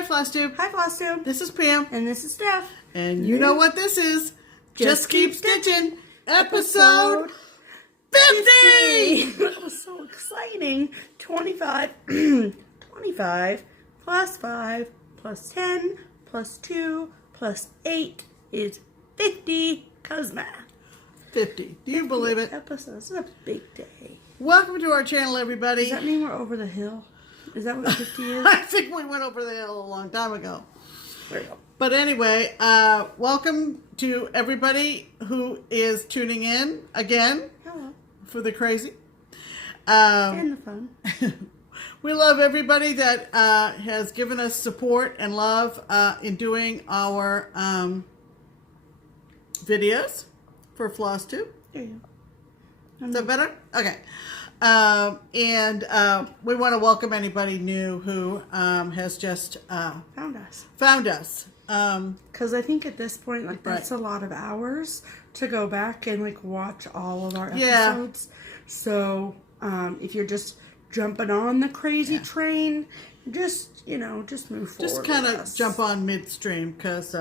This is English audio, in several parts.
Hi, FlossTube. Hi, FlossTube. This is Pam. And this is Steph. And you know what this is. Just Keep Stitching, episode 50! That was so exciting. 25, 25 plus 5 plus 10 plus 2 plus 8 is 50, cause math. 50. Do you believe it? Episodes. This is a big day. Welcome to our channel, everybody. Does that mean we're over the hill? Is that what 50 is? I think we went over the hill a long time ago. There you go. But anyway, welcome to everybody who is tuning in again. Hello. For the crazy. And the fun. We love everybody that has given us support and love in doing our videos for FlossTube. There you go. Is that better? Okay. And we want to welcome anybody new who has just Found us. Because I think at this point, like, that's a lot of hours to go back and, like, watch all of our episodes. Yeah. So, if you're just jumping on the crazy train, just, you know, just move forward. Just kind of jump on midstream, because,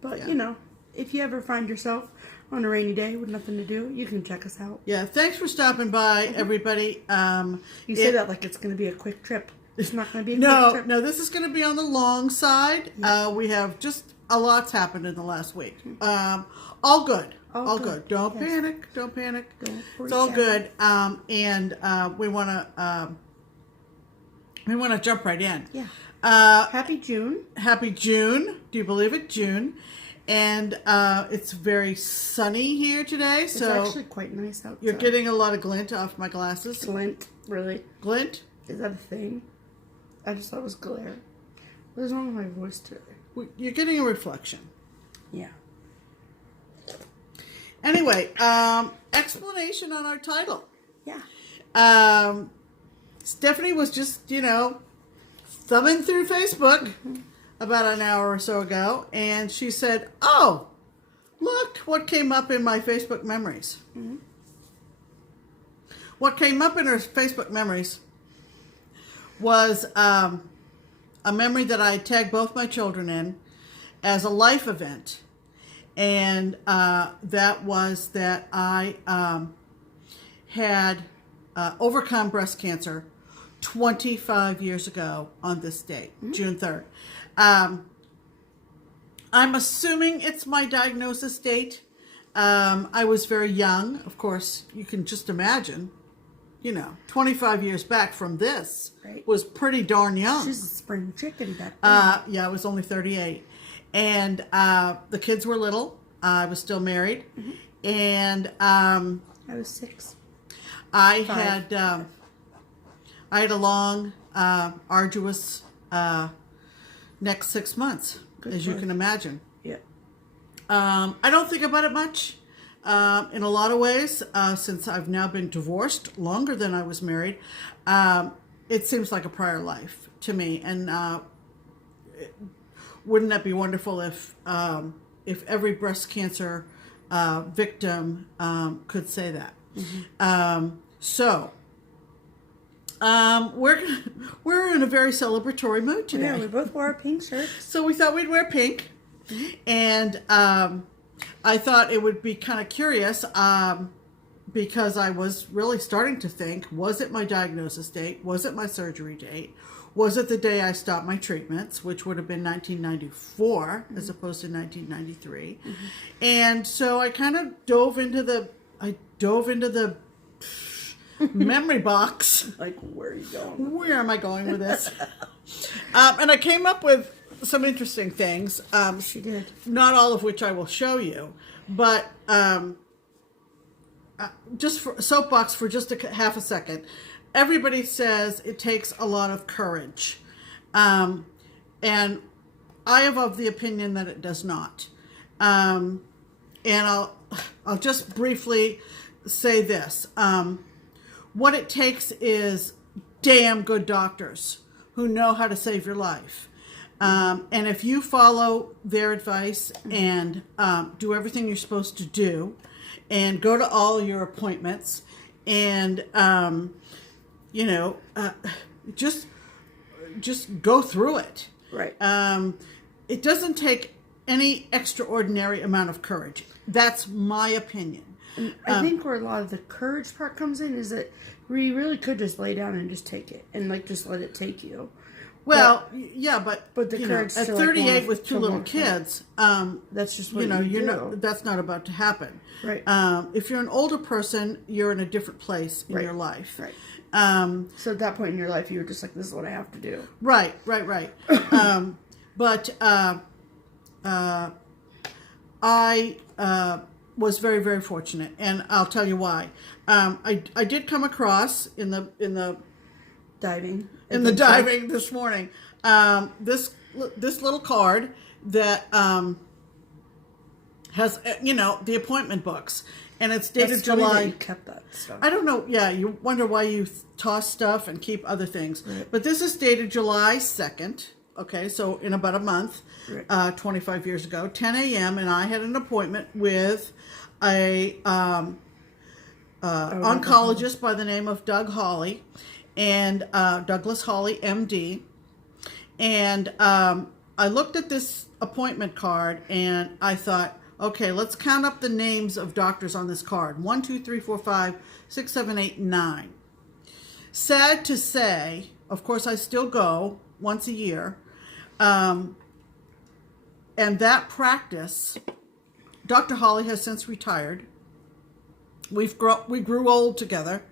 but, you know, if you ever find yourself on a rainy day with nothing to do, you can check us out. Yeah, thanks for stopping by, everybody. You say that like it's going to be a quick trip. It's not going to be a quick trip. No, this is going to be on the long side. Yeah. We have just a lot's happened in the last week. All good. All good. Don't panic. Don't panic. It's all good. And we want to jump right in. Yeah. Happy June. Happy June. Do you believe it? June. And it's very sunny here today. It's actually quite nice outside. You're getting a lot of glint off my glasses. Glint? Really? Glint? Is that a thing? I just thought it was glare. What is wrong with my voice today? You're getting a reflection. Yeah. Anyway, explanation on our title. Yeah. Stephanie was just, you know, thumbing through Facebook about an hour or so ago, and she said, "Oh, look what came up in my Facebook memories." Mm-hmm. What came up in her Facebook memories was a memory that I tagged both my children in as a life event. And that was that I had overcome breast cancer 25 years ago on this date, June 3rd. I'm assuming it's my diagnosis date. I was very young. Of course, you can just imagine, you know, 25 years back from this was pretty darn young. She's a spring chicken back then. Yeah, I was only 38. And the kids were little. I was still married. Mm-hmm. And I was 6. I had a long, arduous next 6 months, as you can imagine. Yeah. I don't think about it much in a lot of ways, since I've now been divorced longer than I was married. It seems like a prior life to me, and wouldn't that be wonderful if every breast cancer victim could say that? Mm-hmm. We're in a very celebratory mood today. Yeah, we both wore our pink shirts. So we thought we'd wear pink, and I thought it would be kind of curious because I was really starting to think: was it my diagnosis date? Was it my surgery date? Was it the day I stopped my treatments, which would have been 1994 as opposed to 1993? And so I kind of dove into the memory box. Like, where are you going? Where am I going with this? And I came up with some interesting things. She did. Not all of which I will show you, but just for soapbox for just half a second. Everybody says it takes a lot of courage. And I am of the opinion that it does not. And I'll just briefly say this. What it takes is damn good doctors who know how to save your life. And if you follow their advice and do everything you're supposed to do and go to all your appointments and, just go through it. Right. It doesn't take any extraordinary amount of courage. That's my opinion. And I think where a lot of the courage part comes in is that we really could just lay down and just take it and like just let it take you. Well, yeah, but the you courage know, at to, like, 38 wanna with two feel little more kids, that's just what you know, you you're do. not. That's not about to happen. Right. If you're an older person, you're in a different place in Right. your life. Right. Um, So at that point in your life, you were just like, "This is what I have to do." right. But I was very, very fortunate, and I'll tell you why. I did come across in the Diving. diving this morning this little card that has the appointment books, and it's dated That's funny that July. you kept that stuff. I don't know. Yeah, you wonder why you toss stuff and keep other things. Right. But this is dated July 2nd. Okay, so in about a month, Right. 25 years ago, 10 a.m., and I had an appointment with a oncologist by the name of Doug Hawley, and Douglas Hawley, MD. And I looked at this appointment card, and I thought, okay, let's count up the names of doctors on this card. 1, 2, 3, 4, 5, 6, 7, 8, 9. Sad to say, of course, I still go once a year. And that practice, Dr. Hawley has since retired. We grew old together,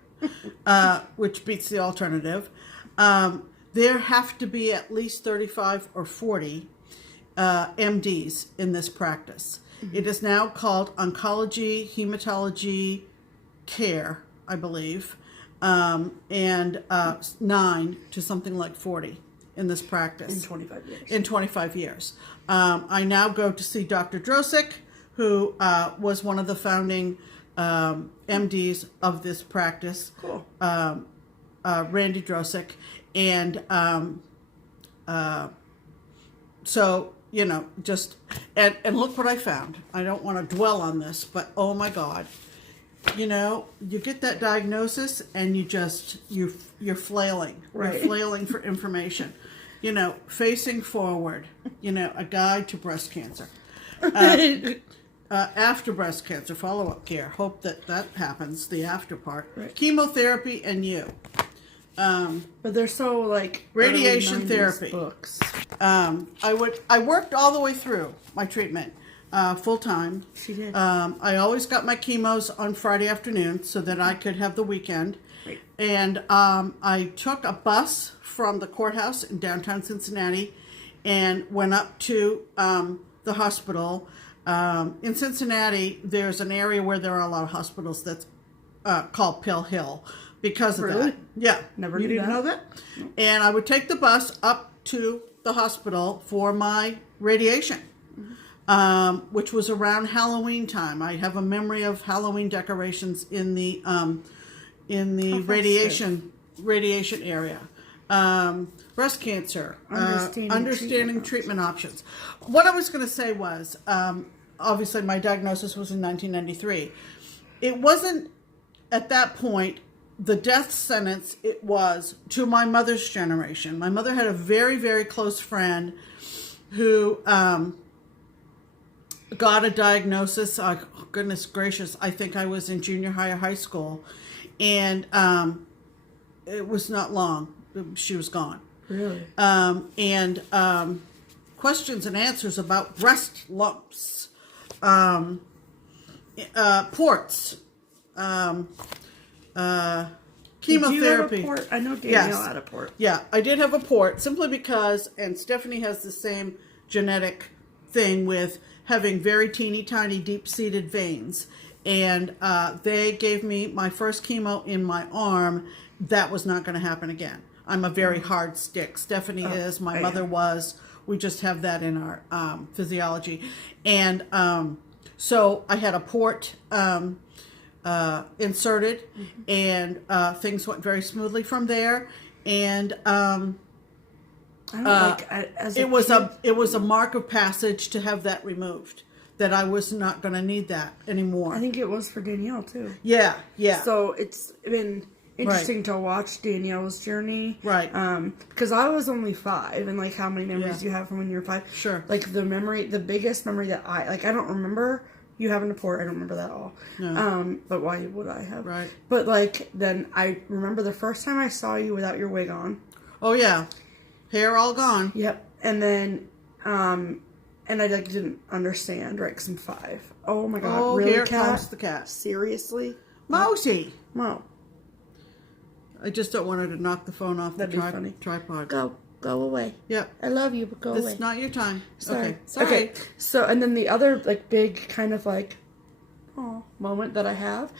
which beats the alternative. There have to be at least 35 or 40 MDs in this practice. Mm-hmm. It is now called Oncology Hematology Care, I believe, and 9 to something like 40 in this practice. In 25 years. In 25 years. I now go to see Dr. Drosick, who was one of the founding MDs of this practice. Cool. Randy Drosick. And so, just, and look what I found. I don't want to dwell on this, but oh my God. You get that diagnosis and you're flailing. Right. You're flailing for information. Facing forward, a guide to breast cancer. After breast cancer, follow-up care. Hope that happens, the after part. Right. Chemotherapy and you. But they're so like Radiation early 90s therapy. books. I worked all the way through my treatment, full time. She did. I always got my chemos on Friday afternoon so that I could have the weekend. Right. And I took a bus from the courthouse in downtown Cincinnati and went up to the hospital. In Cincinnati, there's an area where there are a lot of hospitals that's called Pill Hill because of Really? that. Yeah. Never You knew didn't that? know that? And I would take the bus up to the hospital for my radiation, which was around Halloween time. I have a memory of Halloween decorations in the radiation area. Breast cancer, understanding treatment options. What I was going to say was, obviously my diagnosis was in 1993. It wasn't at that point the death sentence. It was to my mother's generation. My mother had a very, very close friend who got a diagnosis. Goodness gracious, I think I was in junior high or high school. And it was not long. She was gone. Really? Questions and answers about breast lumps, ports, chemotherapy. Did you have a port? I know Danielle had a port. Yeah, I did have a port simply because, and Stephanie has the same genetic thing with having very teeny tiny deep-seated veins. And they gave me my first chemo in my arm. That was not going to happen again. I'm a very hard stick. Stephanie is. My mother was. We just have that in our physiology. And so I had a port inserted, and things went very smoothly from there. And it was a mark of passage to have that removed. That I was not going to need that anymore. I think it was for Danielle too. Yeah. So it's been interesting to watch Danielle's journey. Right. Because I was only 5, and like how many memories do you have from when you were 5? Sure. Like the biggest memory that I don't remember you having a port. I don't remember that at all. No. But why would I have? Right. But like then I remember the first time I saw you without your wig on. Oh yeah, hair all gone. Yep. And then and I like didn't understand, right? Because I'm 5. Oh my god! Oh, really, here cat? comes the cat. Seriously, Mousy. Mo. I just don't want her to knock the phone off That'd the be funny. tripod. Go away. Yep. I love you, but go away. It's not your time. Sorry. Okay. Sorry. Okay. So, and then the other like big kind of like moment that I have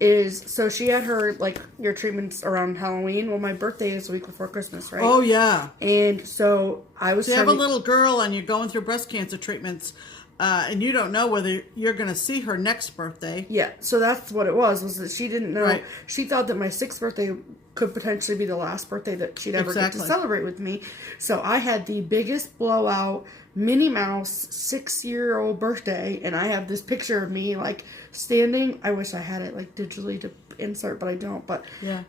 is so she had her like your treatments around Halloween. Well, my birthday is a week before Christmas, right? Oh yeah. And so I was. So you have a little girl and you're going through breast cancer treatments, and you don't know whether you're going to see her next birthday. Yeah. So that's what it was that she didn't know. Right. She thought that my 6th birthday could potentially be the last birthday that she'd ever get to celebrate with me. So I had the biggest blowout Minnie Mouse 6-year-old birthday, and I have this picture of me like standing. I wish I had it like digitally to insert, but I don't. But yeah,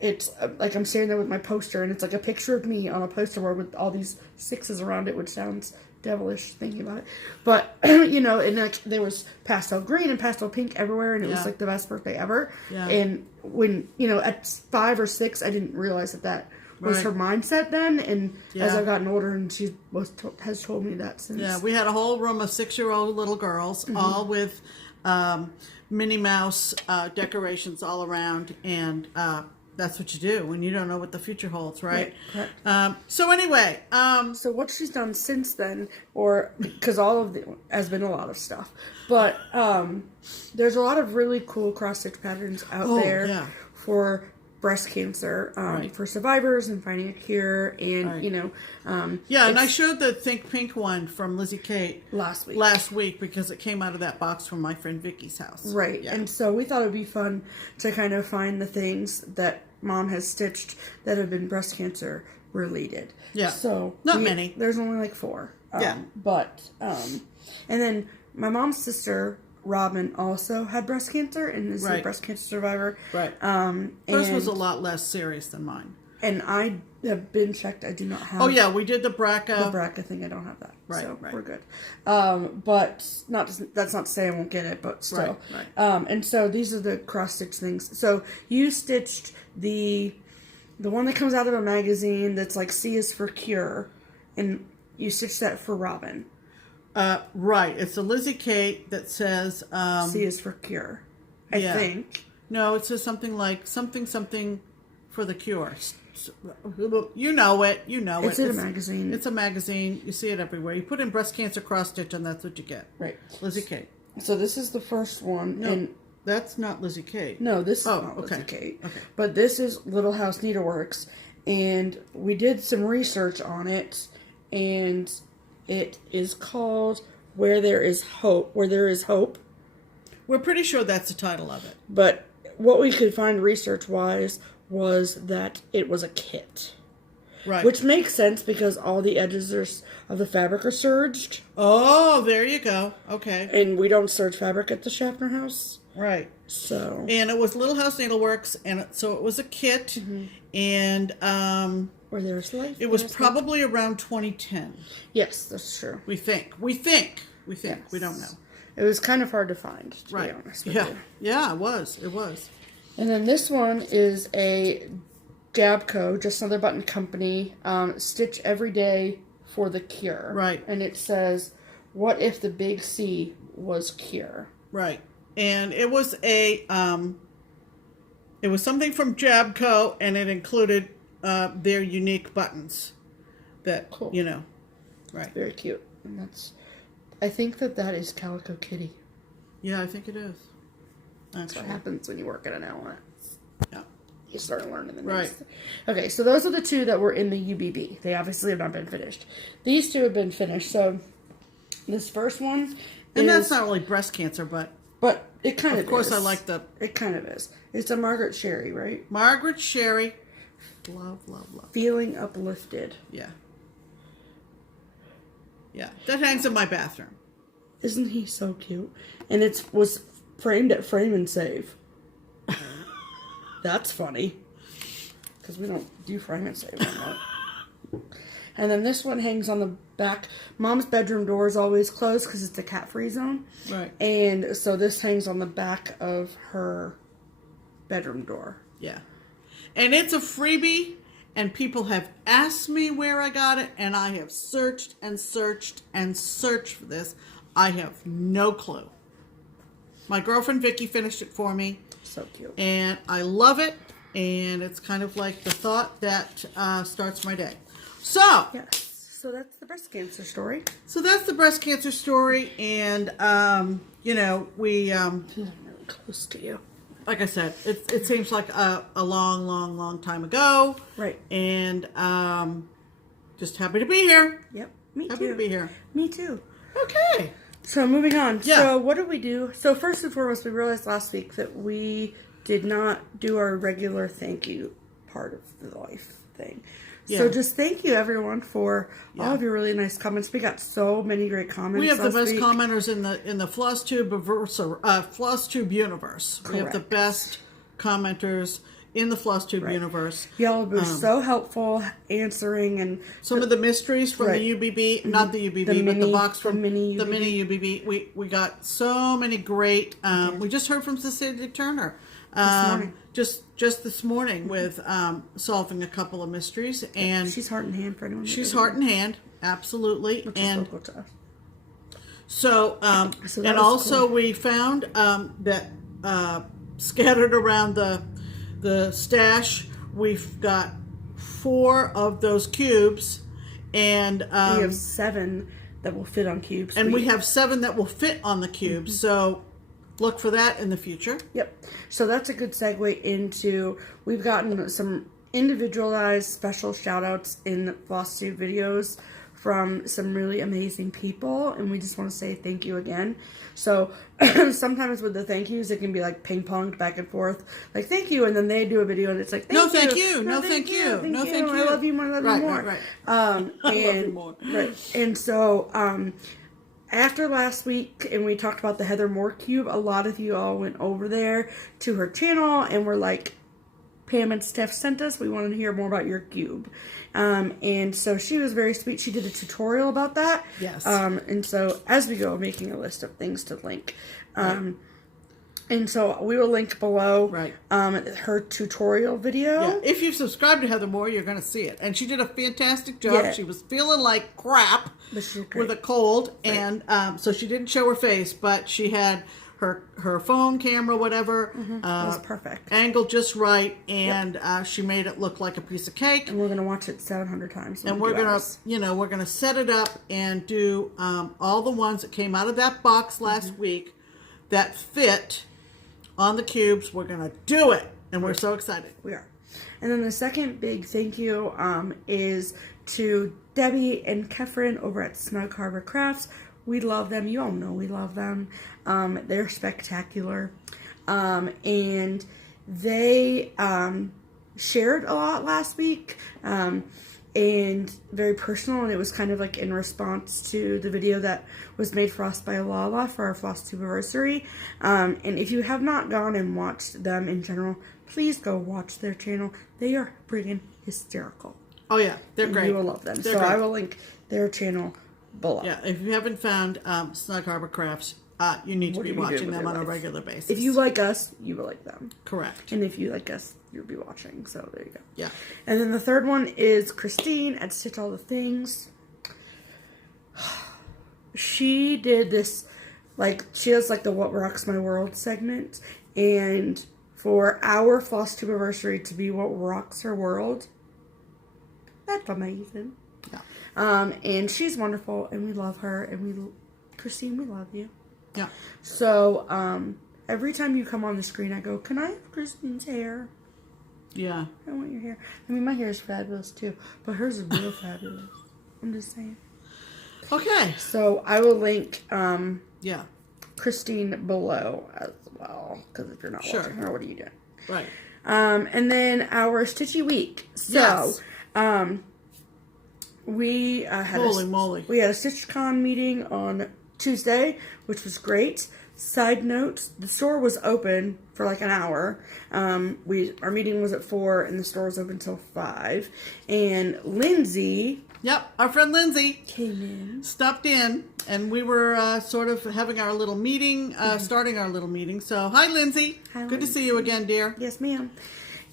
it's like I'm standing there with my poster, and it's like a picture of me on a poster board with all these 6s around it, which sounds devilish thinking about it. But you know, and like there was pastel green and pastel pink everywhere, and it was like the best birthday ever. Yeah. And when at 5 or 6, I didn't realize that was her mindset then, and as I've gotten older, and she has told me that since. Yeah, we had a whole room of 6-year-old little girls, all with Minnie Mouse decorations all around, and that's what you do when you don't know what the future holds, right? Correct. So anyway, so what she's done since then, or because all of the has been a lot of stuff, but there's a lot of really cool cross stitch patterns out there for breast cancer, for survivors and finding a cure, and and I showed the Think Pink one from Lizzie Kate last week because it came out of that box from my friend Vicky's house. Right. Yeah. And so we thought it would be fun to kind of find the things that Mom has stitched that have been breast cancer related. Yeah. So not many. There's only like 4. Yeah. But and then my mom's sister Robin also had breast cancer and is a breast cancer survivor. Right. Hers was a lot less serious than mine. And I have been checked. I do not have. Oh yeah, we did the BRCA. The BRCA thing. I don't have that. Right. So right. we're good. But that's not to say I won't get it. But still. Right. And so these are the cross stitch things. So you stitched the one that comes out of a magazine that's like C is for cure, and you stitched that for Robin. Right. It's a Lizzie Kate that says C is for cure. I think. No, it says something like something for the cure. You know it. It's in a magazine. It's a magazine. You see it everywhere. You put in breast cancer cross stitch and that's what you get. Right. Lizzie Kate. So this is the first one. No, and that's not Lizzie Kate. No, this is not Lizzie Kate. Okay. But this is Little House Needleworks, and we did some research on it, and it is called Where There Is Hope. Where There Is Hope. We're pretty sure that's the title of it. But what we could find research-wise was that it was a kit. Right. Which makes sense because all the edges of the fabric are serged. Oh, there you go. Okay. And we don't serge fabric at the Schaffner house. Right. So. And it was Little House Needleworks, and so it was a kit, and Where There's Life. It was probably around 2010. Yes, that's true. We think. Yes. We don't know. It was kind of hard to find, to be honest with you. Yeah, it was. And then this one is a Jabco, Just Another Button Company, Stitch Every Day for the Cure. Right. And it says, what if the big C was cure? Right. And it was it was something from Jabco, and it included their unique buttons that, cool. Right. Very cute. And I think that is Calico Kitty. Yeah, I think it is. That's what happens when you work at an L. Yeah. You start learning the names. Right. Okay, so those are the 2 that were in the UBB. They obviously have not been finished. These 2 have been finished. So this first one and that's not really breast cancer, but it kind of is. Of course, I like It kind of is. It's a Margaret Sherry, right? Margaret Sherry. Love. Feeling Uplifted. Yeah. Yeah. That hangs in my bathroom. Isn't he so cute? And it was framed at Frame and Save. That's funny. Because we don't do frame and save on that. And then this one hangs on the back. Mom's bedroom door is always closed because it's a cat-free zone. Right. And so this hangs on the back of her bedroom door. Yeah. And it's a freebie, and people have asked me where I got it, and I have searched and searched and searched for this. I have no clue. My girlfriend Vicky finished it for me. So cute. And I love it, and it's kind of like the thought that starts my day. So, yes. So that's the breast cancer story. So that's the breast cancer story, and you know, we I'm really close to you. like I said, it seems like a long time ago. Right. And just happy to be here. Yep. Me Happy too. to be here. Me too. Okay. So moving on. Yeah. So what did we do? So first and foremost, we realized last week that we did not do our regular thank you part of the life thing. Yeah. So just thank you everyone for all of your really nice comments. We got so many great comments. We have the last best week. commenters in the FlossTube FlossTube universe. We have the Correct. best commenters in the FlossTube universe. Y'all were so helpful answering and some of the mysteries from the UBB, not the UBB, but the box from the mini UBB. We got so many great. We just heard from Cecilia Turner this morning. Just this morning with solving a couple of mysteries, and she's heart in hand for anyone. she's heart in hand, absolutely, which and is local to us. so So and also we found that scattered around the stash, we've got 4 of those cubes, and we have 7 that will fit on cubes, and we have 7 that will fit on the cubes. So look for that in the future. Yep. So that's a good segue into, we've gotten some individualized special shout outs in FlossTube videos from some really amazing people, and we just want to say thank you again. So sometimes with the thank yous, it can be like ping ponged back and forth, like thank you, and then they do a video and it's like No, thank you. No, thank you. I love you more, I love you more. Right. I love you more. Right. And so after last week, and we talked about the Heather Moore cube, a lot of you all went over there to her channel and were like, Pam and Steph sent us, we wanted to hear more about your cube. And so she was very sweet. She did a tutorial about that. Yes. And so as we go, making a list of things to link. And so we will link below her tutorial video. Yeah. If you've subscribed to Heather Moore, you're going to see it. And she did a fantastic job. Yeah. She was feeling like crap with a cold. Right. And so she didn't show her face, but she had her phone camera, whatever. It was perfect. Angled just right. And she made it look like a piece of cake. And we're going to watch it 700 times. And we're going to, we're going to set it up and do all the ones that came out of that box last week that fit on the cubes. We're going to do it. And we're so excited. We are. And then the second big thank you is to Debbie and Keph over at Snug Harbor Crafts. We love them. You all know we love them. They're spectacular. And they shared a lot last week. And very personal, and it was kind of like in response to the video that was made for us by Lala for our FlossTube anniversary. And if you have not gone and watched them in general, please go watch their channel. They are friggin' hysterical. Oh yeah, they're great. You will love them. So I will link their channel below. Yeah, if you haven't found Snug Harbor Crafts, you need to be watching them on a regular basis. If you like us, you will like them. Correct. And if you like us, you'll be watching. So there you go. Yeah. And then the third one is Christine at Stitch All the Things. She did this, like, she has like the What Rocks My World segment. And for our FlossTube anniversary to be What Rocks Her World, that's amazing. Yeah. And she's wonderful, and we love her, and Christine, we love you. Yeah. So, every time you come on the screen, I go, can I have Christine's hair? Yeah. I want your hair. I mean, my hair is fabulous, too. But hers is real fabulous. I'm just saying. Okay. So, I will link, yeah, Christine below as well. Because if you're not watching her, what are you doing? Right. And then our Stitchy Week. So, we had Holy moly. We had a StitchCon meeting on Tuesday, which was great. Side note, the store was open for like an hour. Our meeting was at 4 and the store was open till 5. And Lindsay... Yep, our friend Lindsay came in. Stopped in, and we were sort of having our little meeting, starting our little meeting. So, hi, Lindsay. Hi, Good to see you again, dear. Yes, ma'am.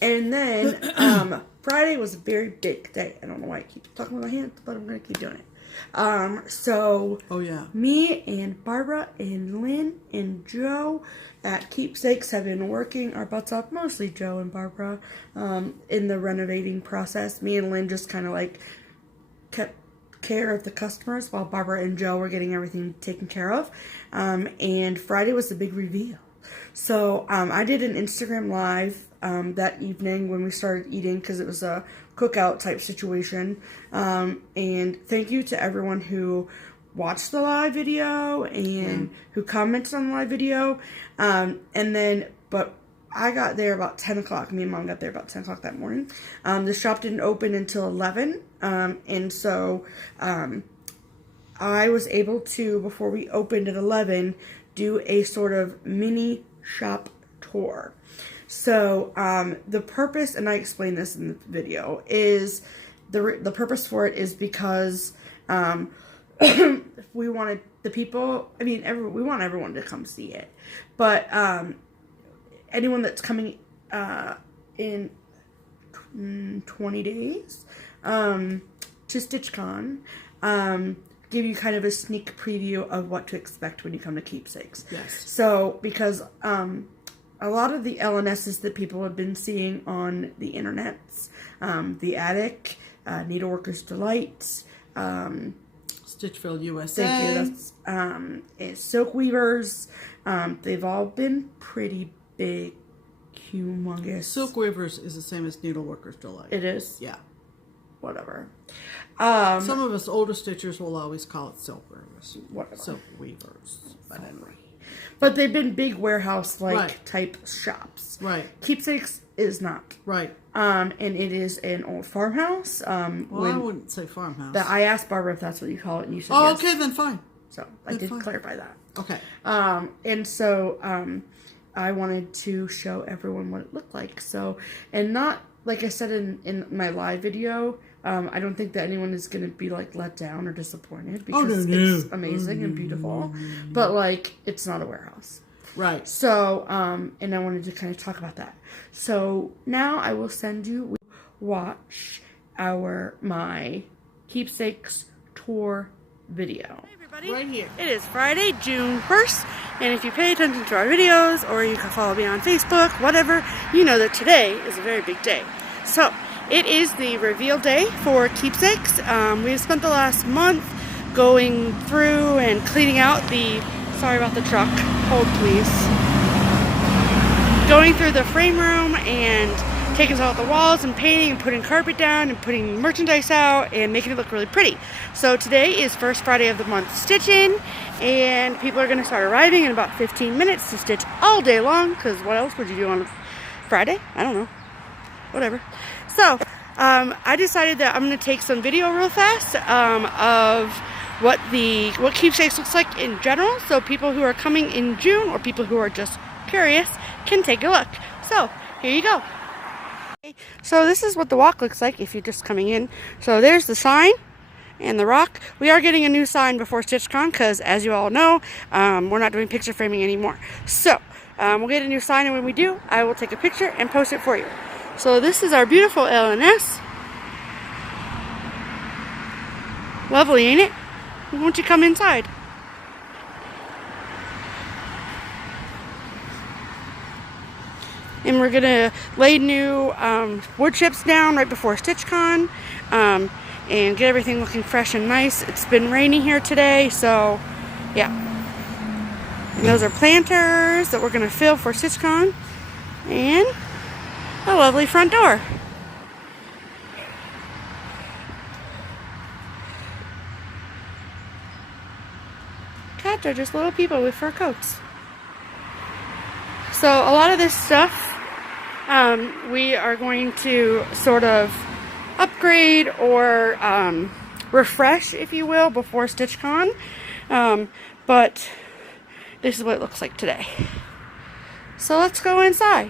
And then Friday was a very big day. I don't know why I keep talking with my hands, but I'm going to keep doing it. Oh, yeah. Me and Barbara and Lynn and Joe at Keepsakes have been working our butts off, mostly Joe and Barbara, in the renovating process. Me and Lynn just kind of like kept care of the customers while Barbara and Joe were getting everything taken care of. And Friday was the big reveal. So I did an Instagram live that evening when we started eating because it was a cookout type situation. And thank you to everyone who watched the live video and who commented on the live video. But I got there about 10 o'clock. Me and Mom got there about 10 o'clock that morning. The shop didn't open until 11. And so I was able to, before we opened at 11, do a sort of mini shop tour. So the purpose, and I explained this in the video, is the purpose for it is because we wanted the people, I mean, we want everyone to come see it. But anyone that's coming in 20 days to StitchCon, give you kind of a sneak preview of what to expect when you come to Keepsakes. Yes. So, because a lot of the LNSs that people have been seeing on the internets, The Attic, Needleworkers Delight, Stitchville USA. Thank you. That's Silk Weavers. They've all been pretty big, humongous. Silk Weavers is the same as Needleworkers Delight. It is? Yeah. Whatever. Some of us older stitchers will always call it Silk Weavers. Whatever. Silk Weavers. But anyway. But they've been big warehouse-like Right. type shops. Right. Keepsakes is not. Right. And it is an old farmhouse. Well, I wouldn't say farmhouse. I asked Barbara if that's what you call it, and you said Oh, yes. okay, then fine. So I did clarify that. Okay. And so I wanted to show everyone what it looked like. So, and not, like I said in my live video, I don't think that anyone is going to be like let down or disappointed because it's amazing and beautiful. But like, it's not a warehouse. Right. So, and I wanted to kind of talk about that. So now I will send you watch my Keepsakes tour video. Hey everybody. Right here. It is Friday, June 1st, and if you pay attention to our videos or you can follow me on Facebook, whatever, you know that today is a very big day. So, it is the reveal day for Keepsakes. We've spent the last month going through and cleaning out sorry about the truck, hold please. Going through the frame room and taking out the walls and painting and putting carpet down and putting merchandise out and making it look really pretty. So today is first Friday of the month stitching, and people are going to start arriving in about 15 minutes to stitch all day long, because what else would you do on a Friday? I don't know. Whatever. So, I decided that I'm going to take some video real fast of what Keepsakes looks like in general, so people who are coming in June or people who are just curious can take a look. So, here you go. So this is what the walk looks like if you're just coming in. So there's the sign and the rock. We are getting a new sign before StitchCon because, as you all know, we're not doing picture framing anymore. So, we'll get a new sign, and when we do, I will take a picture and post it for you. So this is our beautiful LNS. Lovely, ain't it? Won't you come inside? And we're going to lay new wood chips down right before StitchCon and get everything looking fresh and nice. It's been raining here today, so yeah. And those are planters that we're going to fill for StitchCon. And a lovely front door. Cats are just little people with fur coats. So a lot of this stuff we are going to sort of upgrade or refresh, if you will, before StitchCon. But this is what it looks like today. So let's go inside.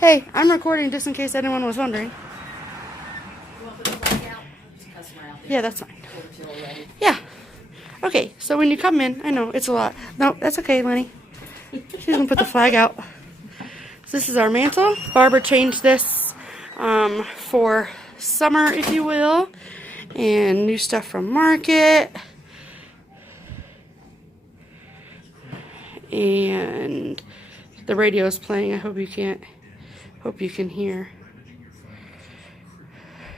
Hey, I'm recording just in case anyone was wondering. Yeah, that's fine. Yeah. Okay, so when you come in, I know it's a lot. No, that's okay, Lenny. She's gonna put the flag out. So this is our mantle. Barbara changed this for summer, if you will, and new stuff from Market. And the radio is playing. I hope you can hear.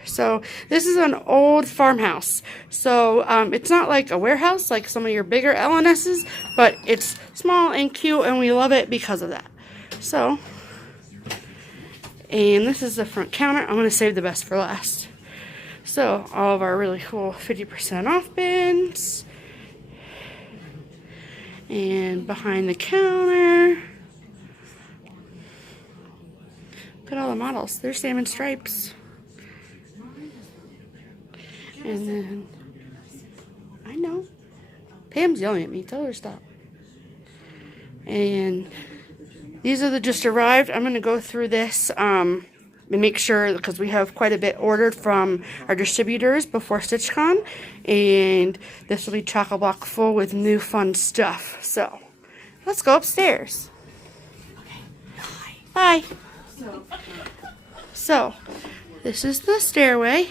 So this is an old farmhouse. So it's not like a warehouse like some of your bigger LNSs, but it's small and cute, and we love it because of that. So, and this is the front counter. I'm going to save the best for last. So all of our really cool 50% off bins. And behind the counter, look at all the models. They're salmon stripes. And then, I know, Pam's yelling at me. Tell her to stop. And these are the just arrived. I'm going to go through this and make sure, because we have quite a bit ordered from our distributors before StitchCon. And this will be chock-a-block full with new fun stuff. So, let's go upstairs. Okay. Bye. So, this is the stairway.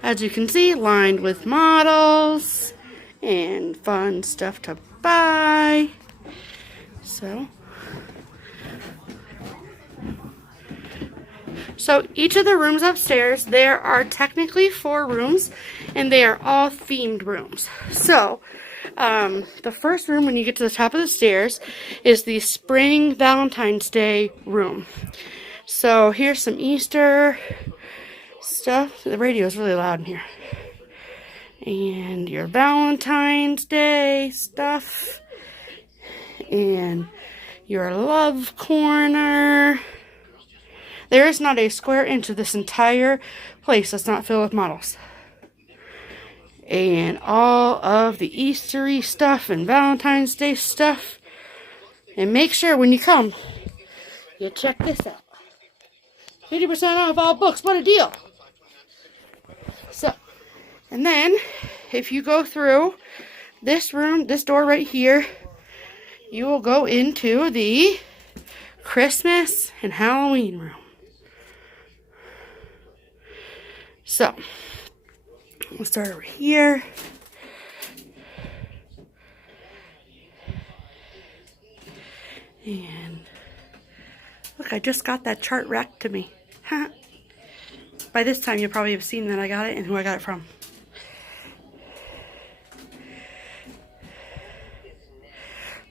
As you can see, lined with models and fun stuff to buy. So each of the rooms upstairs, there are technically 4 rooms, and they are all themed rooms. So the first room, when you get to the top of the stairs, is the Spring Valentine's Day room. So here's some Easter stuff. The radio is really loud in here. And your Valentine's Day stuff. And your love corner. There is not a square inch of this entire place that's not filled with models. And all of the Eastery stuff and Valentine's Day stuff. And make sure when you come, you check this out. 50% off all books. What a deal! So, and then, if you go through this room, this door right here, you will go into the Christmas and Halloween room. So, we'll start over here. And, look, I just got that chart racked to me. By this time, you probably have seen that I got it and who I got it from.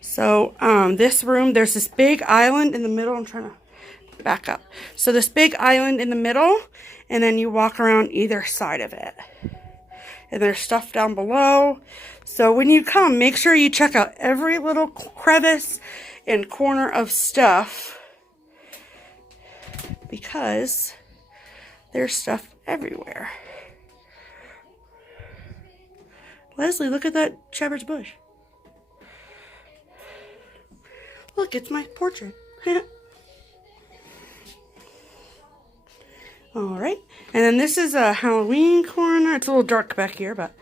So, this room, there's this big island in the middle. I'm trying to back up. So, this big island in the middle, and then you walk around either side of it. And there's stuff down below. So, when you come, make sure you check out every little crevice and corner of stuff, because there's stuff everywhere. Leslie, look at that shepherd's bush. Look, it's my portrait. Alright, and then this is a Halloween corner. It's a little dark back here, but...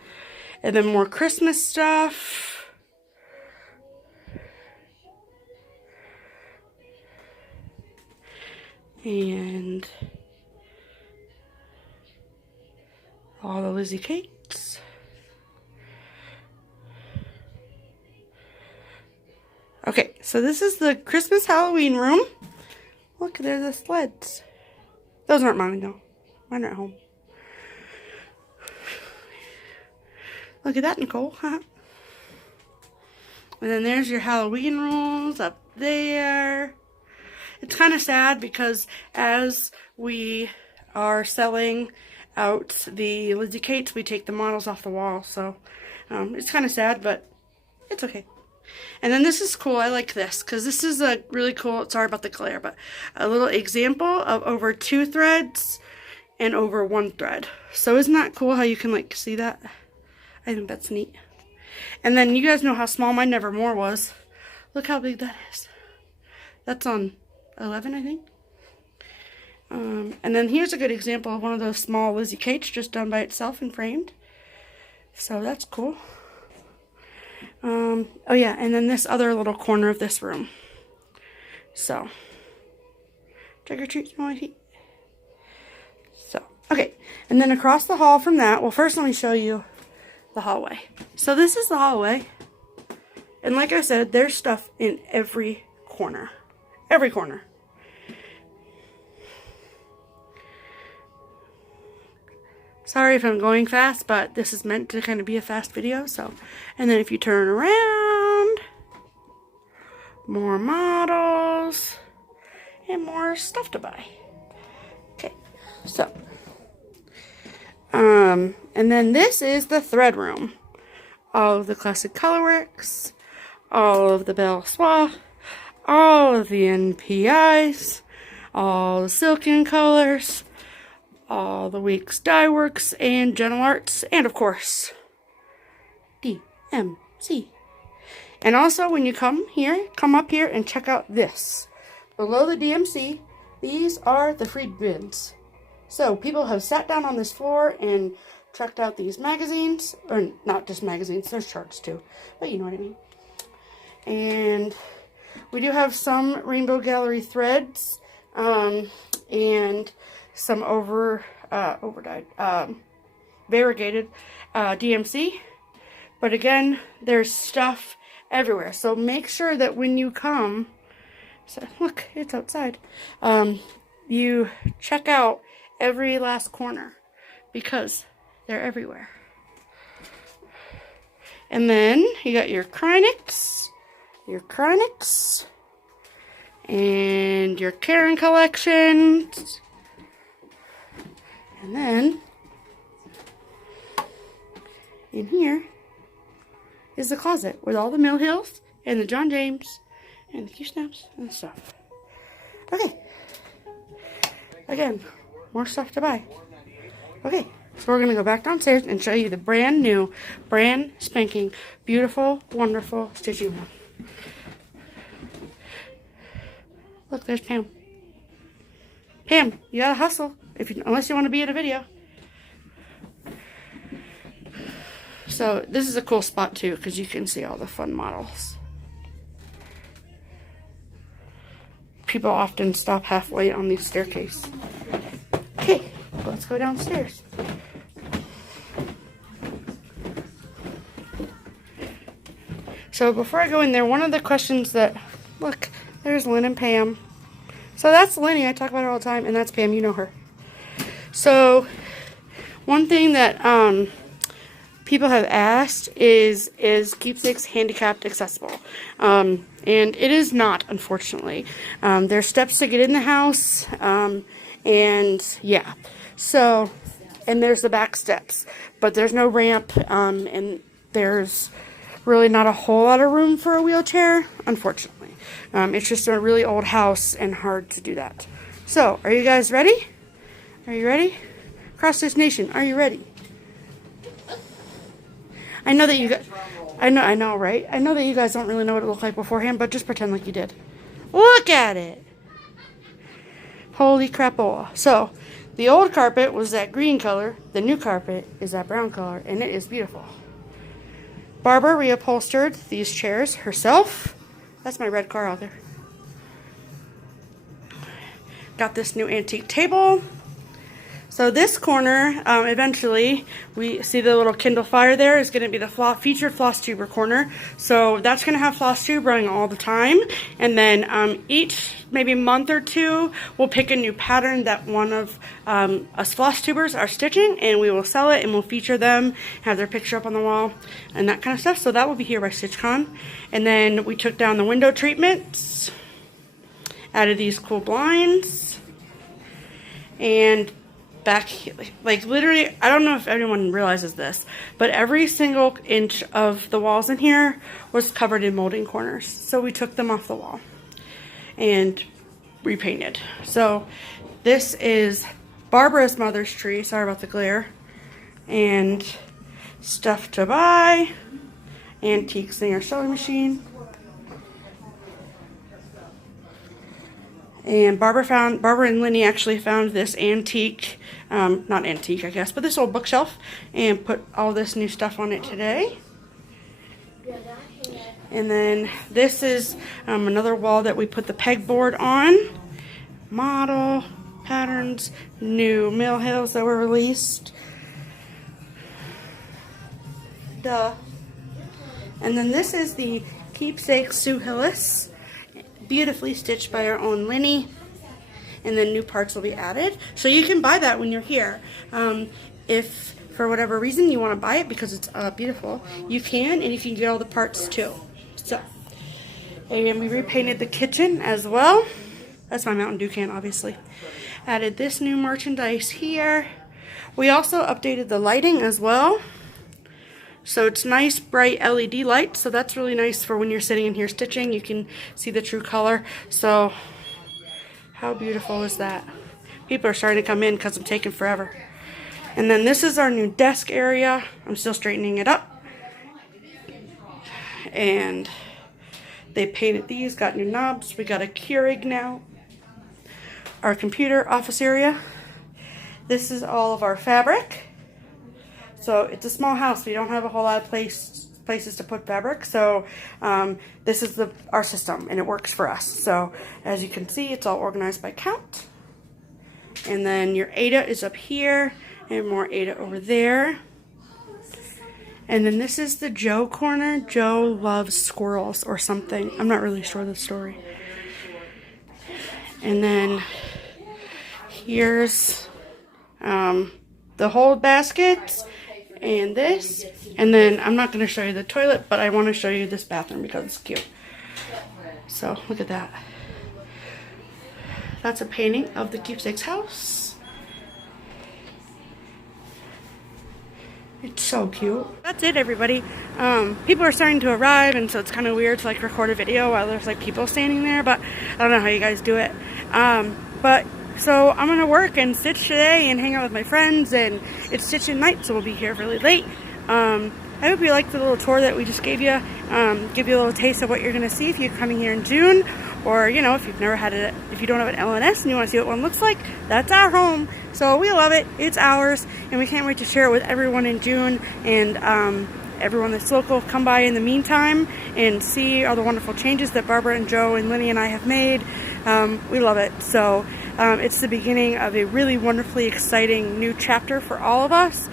And then more Christmas stuff. And... all the Lizzie Kates. Okay, so this is the Christmas Halloween room. Look, there's the sleds. Those aren't mine, though. Mine are at home. Look at that, Nicole. And then there's your Halloween rules up there. It's kind of sad because as we are selling out the Lizzie Kates, we take the models off the wall. So it's kind of sad, but it's okay. And then this is cool. I like this because this is a really cool, sorry about the glare, but a little example of over 2 threads and over one thread. So isn't that cool how you can like see that? I think that's neat. And then you guys know how small my Nevermore was. Look how big that is. That's on 11, I think. And then here's a good example of one of those small Lizzie Kates just done by itself and framed. So that's cool. Oh yeah, and then this other little corner of this room. So, trick or treat, my feet. So, okay, and then across the hall from that, well, first let me show you the hallway. So this is the hallway, and like I said, there's stuff in every corner. Every corner. Sorry if I'm going fast, but this is meant to kind of be a fast video, so. And then if you turn around, more models, and more stuff to buy. Okay, so. And then this is the thread room. All of the classic colorworks, all of the Belle Soie, all of the NPIs, all the silken colors, all the Weeks dye works and Gentle Arts, and of course DMC. And also when you come up here and check out this. Below the DMC, these are the free bins. So people have sat down on this floor and checked out these magazines, or not just magazines, there's charts too, but you know what I mean. And we do have some Rainbow Gallery threads, and some overdyed, variegated DMC. But again, there's stuff everywhere. So make sure that when you come, so look, it's outside, you check out every last corner because they're everywhere. And then you got your Krynics, and your Karen collections. And then, in here is the closet with all the Mill Hills and the John James and the Q Snaps and stuff. Okay. Again, more stuff to buy. Okay, so we're going to go back downstairs and show you the brand new, brand spanking, beautiful, wonderful stitching room. Look, there's Pam. Pam, you gotta hustle. Unless you want to be in a video. So this is a cool spot too because you can see all the fun models. People often stop halfway on the staircase. Okay, let's go downstairs. So before I go in there, one of the questions that, look, there's Lynn and Pam. So that's Lenny, I talk about her all the time, and that's Pam, you know her. So, one thing that people have asked is Keepsakes handicapped accessible? And it is not, unfortunately. There's steps to get in the house, and yeah. So, and there's the back steps, but there's no ramp, and there's really not a whole lot of room for a wheelchair, unfortunately. It's just a really old house and hard to do that. So, are you guys ready? Are you ready? Cross this nation, are you ready? I know that you guys, I know, right? I know that you guys don't really know what it looked like beforehand, but just pretend like you did. Look at it! Holy crapola. So, the old carpet was that green color, the new carpet is that brown color, and it is beautiful. Barbara reupholstered these chairs herself. That's my red car out there. Got this new antique table. So this corner, eventually, we see the little Kindle Fire there is going to be the featured FlossTuber corner. So that's going to have FlossTube running all the time. And then each maybe month or two, we'll pick a new pattern that one of us FlossTubers are stitching, and we will sell it and we'll feature them, have their picture up on the wall, and that kind of stuff. So that will be here by StitchCon. And then we took down the window treatments, added these cool blinds, and back here, like literally, I don't know if everyone realizes this, but every single inch of the walls in here was covered in molding corners. So we took them off the wall and repainted. So this is Barbara's mother's tree. Sorry about the glare. And stuff to buy. Antiques in your sewing machine. And Barbara and Lenny actually found this antique, not antique I guess, but this old bookshelf, and put all this new stuff on it today. And then this is another wall that we put the pegboard on. Model, patterns, new mill hills that were released. Duh. And then this is the Keepsakes Sue Hillis. Beautifully stitched by our own Lenny, and then new parts will be added, so you can buy that when you're here. If for whatever reason you want to buy it because it's beautiful, you can, and you can get all the parts too. So, and we repainted the kitchen as well. That's my Mountain Dew can, obviously. Added this new merchandise here. We also updated the lighting as well. So it's nice bright LED light, so that's really nice for when you're sitting in here stitching. You can see the true color. So how beautiful is that? People are starting to come in because I'm taking forever. And then this is our new desk area. I'm still straightening it up. And they painted these, got new knobs. We got a Keurig now. Our computer office area. This is all of our fabric. So it's a small house. We don't have a whole lot of places to put fabric. So this is our system, and it works for us. So as you can see, it's all organized by count. And then your Ada is up here, and more Ada over there. And then this is the Joe corner. Joe loves squirrels or something. I'm not really sure the story. And then here's the hold baskets. And this, and then I'm not going to show you the toilet, but I want to show you this bathroom because it's cute. So look at that. That's a painting of the Keepsakes house. It's so cute. That's it, everybody. People are starting to arrive, and so it's kind of weird to like record a video while there's like people standing there, but I don't know how you guys do it. So I'm going to work and stitch today and hang out with my friends, and it's stitching night, so we'll be here really late. I hope you liked the little tour that we just gave you. Give you a little taste of what you're going to see if you're coming here in June, or you know, if you've never had it, if you don't have an LNS and you want to see what one looks like, that's our home. So we love it. It's ours, and we can't wait to share it with everyone in June, and everyone that's local, come by in the meantime and see all the wonderful changes that Barbara and Joe and Lenny and I have made. We love it. So it's the beginning of a really wonderfully exciting new chapter for all of us.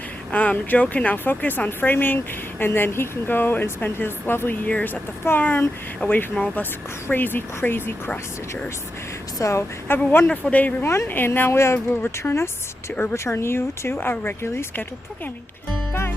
Joe can now focus on framing, and then he can go and spend his lovely years at the farm away from all of us crazy cross stitchers. So have a wonderful day, everyone, and now we will return you to our regularly scheduled programming. Bye.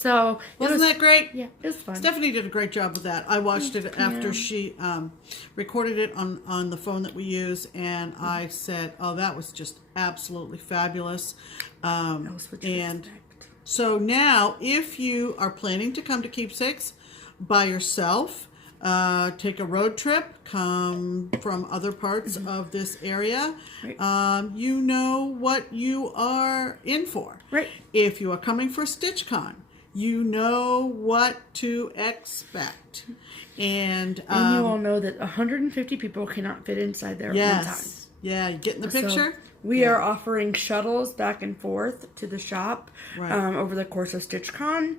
So wasn't that great? Yeah, it was fun. Stephanie did a great job with that. I watched it after she recorded it on the phone that we use, and I said, "Oh, that was just absolutely fabulous." And so now, if you are planning to come to Keepsakes by yourself, take a road trip, come from other parts of this area, you know what you are in for. Right. If you are coming for StitchCon, you know what to expect. And you all know that 150 people cannot fit inside there at one time. Yeah, you getting the picture? So we are offering shuttles back and forth to the shop over the course of StitchCon.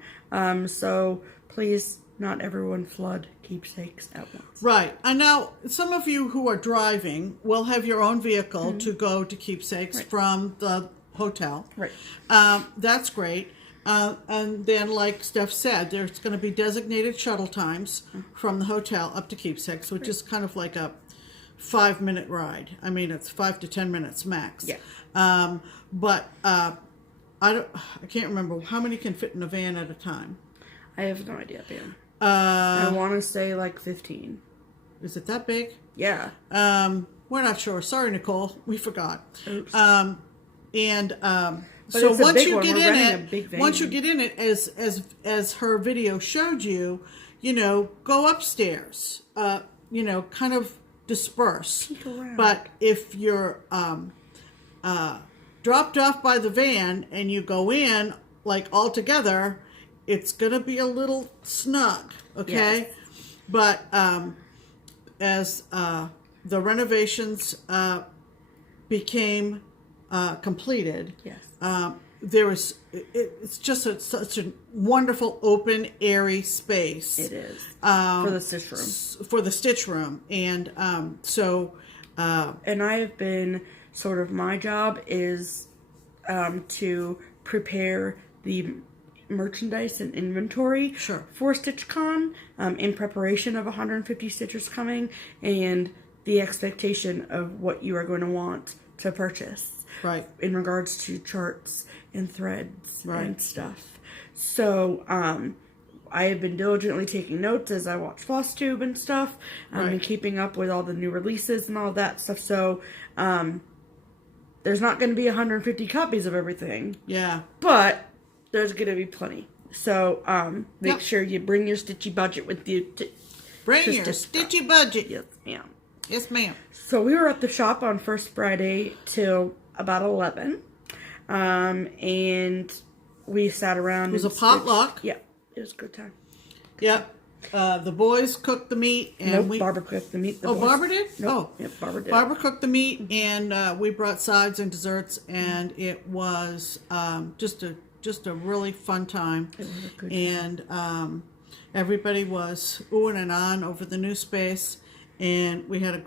So please, not everyone flood Keepsakes at once. Right. And now, some of you who are driving will have your own vehicle to go to Keepsakes from the hotel. Right. That's great. And then, like Steph said, there's going to be designated shuttle times from the hotel up to Keepsakes, which is kind of like a 5-minute ride. I mean, it's 5 to 10 minutes max. Yeah. But I can't remember how many can fit in a van at a time. I have no idea, Dan. I want to say like 15. Is it that big? Yeah. We're not sure. Sorry, Nicole. We forgot. Oops. So once you get in it, as her video showed you, go upstairs. Kind of disperse. Peek around. But if you're dropped off by the van and you go in like all together, it's gonna be a little snug. Okay. Yes. But as the renovations became completed, Yes. there was it's just such a wonderful open airy space. It is for the stitch room. For the stitch room, and and I have been sort of, my job is to prepare the merchandise and inventory for StitchCon in preparation of 150 stitchers coming, and the expectation of what you are going to want to purchase, right, in regards to charts and threads right. and stuff. So I have been diligently taking notes as I watch FlossTube and stuff, right. and keeping up with all the new releases and all that stuff. So there's not going to be 150 copies of everything. Yeah. But there's going to be plenty. So make Yep. sure you bring your stitchy budget with you. Bring your stitchy budget. Yes, ma'am. Yes, ma'am. So we were at the shop on First Friday till about 11. And we sat around. It was a potluck. Yeah, it was a good time. Yep. The boys cooked the meat, and Barbara cooked the meat. Barbara did? Nope. Oh, yep, Barbara did. Barbara cooked the meat, and we brought sides and desserts, and it was just a really fun time. It was a good time. Everybody was oohing and on over the new space, and we had a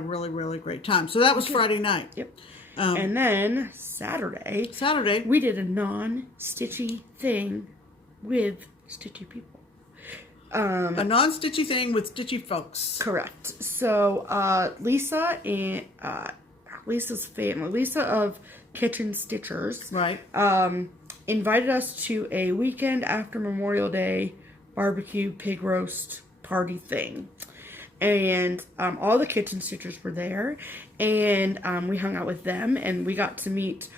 really, really great time. So that was Friday night. Yep. And then Saturday, we did a non-stitchy thing with stitchy people. A non-stitchy thing with stitchy folks. Correct. So Lisa and Lisa's family, Lisa of KittenStitchers, right, invited us to a weekend after Memorial Day barbecue pig roast party thing. And all the KittenStitchers were there, and we hung out with them, and we got to meet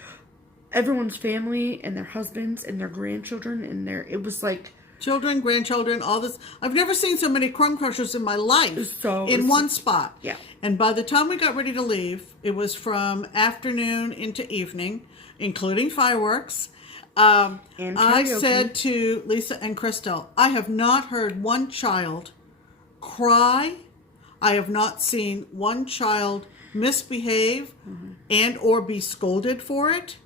everyone's family and their husbands and their grandchildren, and it was like children, grandchildren, all this. I've never seen so many crumb crushers in my life in one spot. Yeah. And by the time we got ready to leave, it was from afternoon into evening, including fireworks. And I said to Lisa and Crystal, I have not heard one child cry. I have not seen one child misbehave and or be scolded for it.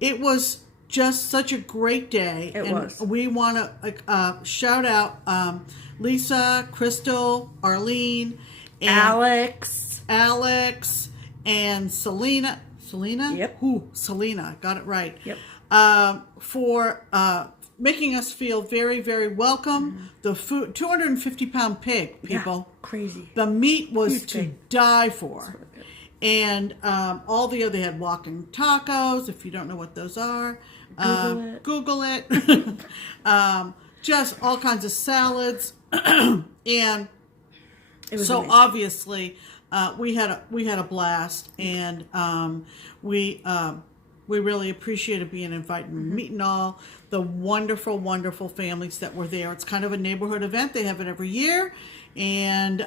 It was just such a great day. It was. We want to shout out Lisa, Crystal, Arlene, and Alex, and Selena. Selena? Yep. Selena. Got it right. Yep. For making us feel very, very welcome. The food, 250-pound pig, people. Yeah, crazy. The meat was Huge to pig. die for. And all the other, they had walking tacos, if you don't know what those are. Google it. Just all kinds of salads. And so amazing. obviously we had a blast, and we really appreciated being invited and meeting all the wonderful, wonderful families that were there. It's kind of a neighborhood event. They have it every year, and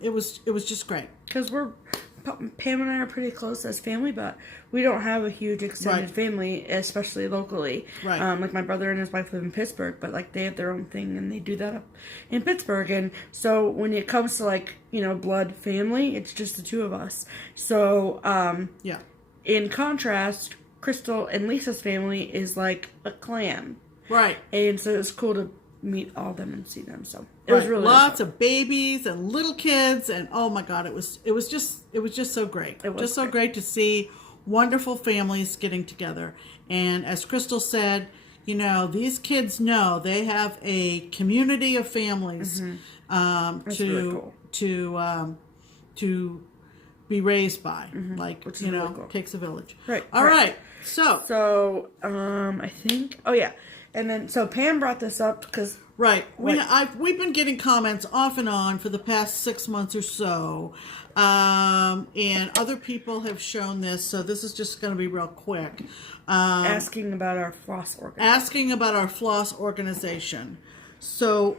it was just great. Because Pam and I are pretty close as family, but we don't have a huge extended family, especially locally. Right. Like my brother and his wife live in Pittsburgh, but like they have their own thing and they do that up in Pittsburgh. And so when it comes to like, blood family, it's just the two of us. So yeah. In contrast, Crystal and Lisa's family is like a clan. Right. And so it's cool to meet all of them and see them. So it was really lots of babies and little kids, and oh my God, it was just so great. It was just so great to see wonderful families getting together. And as Crystal said, you know, these kids know they have a community of families really cool. to be raised by. Like, Which is you know, really cool. Takes a village. Right. All right. So I think, oh yeah. And then, so Pam brought this up because... Right. We've been getting comments off and on for the past 6 months or so. And other people have shown this, so this is just going to be real quick. Asking about our floss organization. So,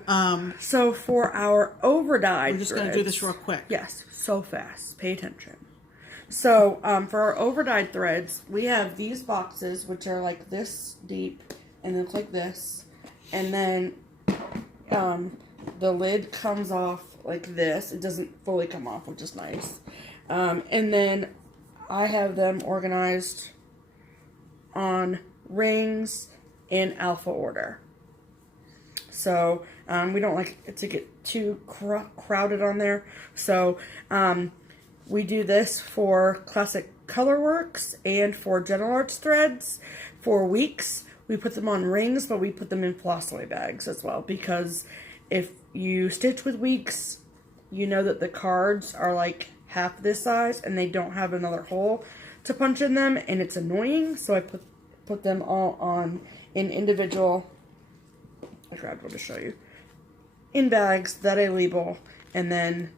so for our overdyed we're just going to do this real quick. Yes, so fast. Pay attention. So, for our overdyed threads, we have these boxes, which are like this deep, and look like this. And then, the lid comes off like this. It doesn't fully come off, which is nice. And then I have them organized on rings in alpha order. So, we don't like it to get too crowded on there. So, we do this for classic colorworks and for general arts threads. For weeks, we put them on rings, but we put them in flossaway bags as well. Because if you stitch with weeks, you know that the cards are like half this size and they don't have another hole to punch in them, and it's annoying. So I put them all on in individual, I grabbed one to show you, in bags that I label, and then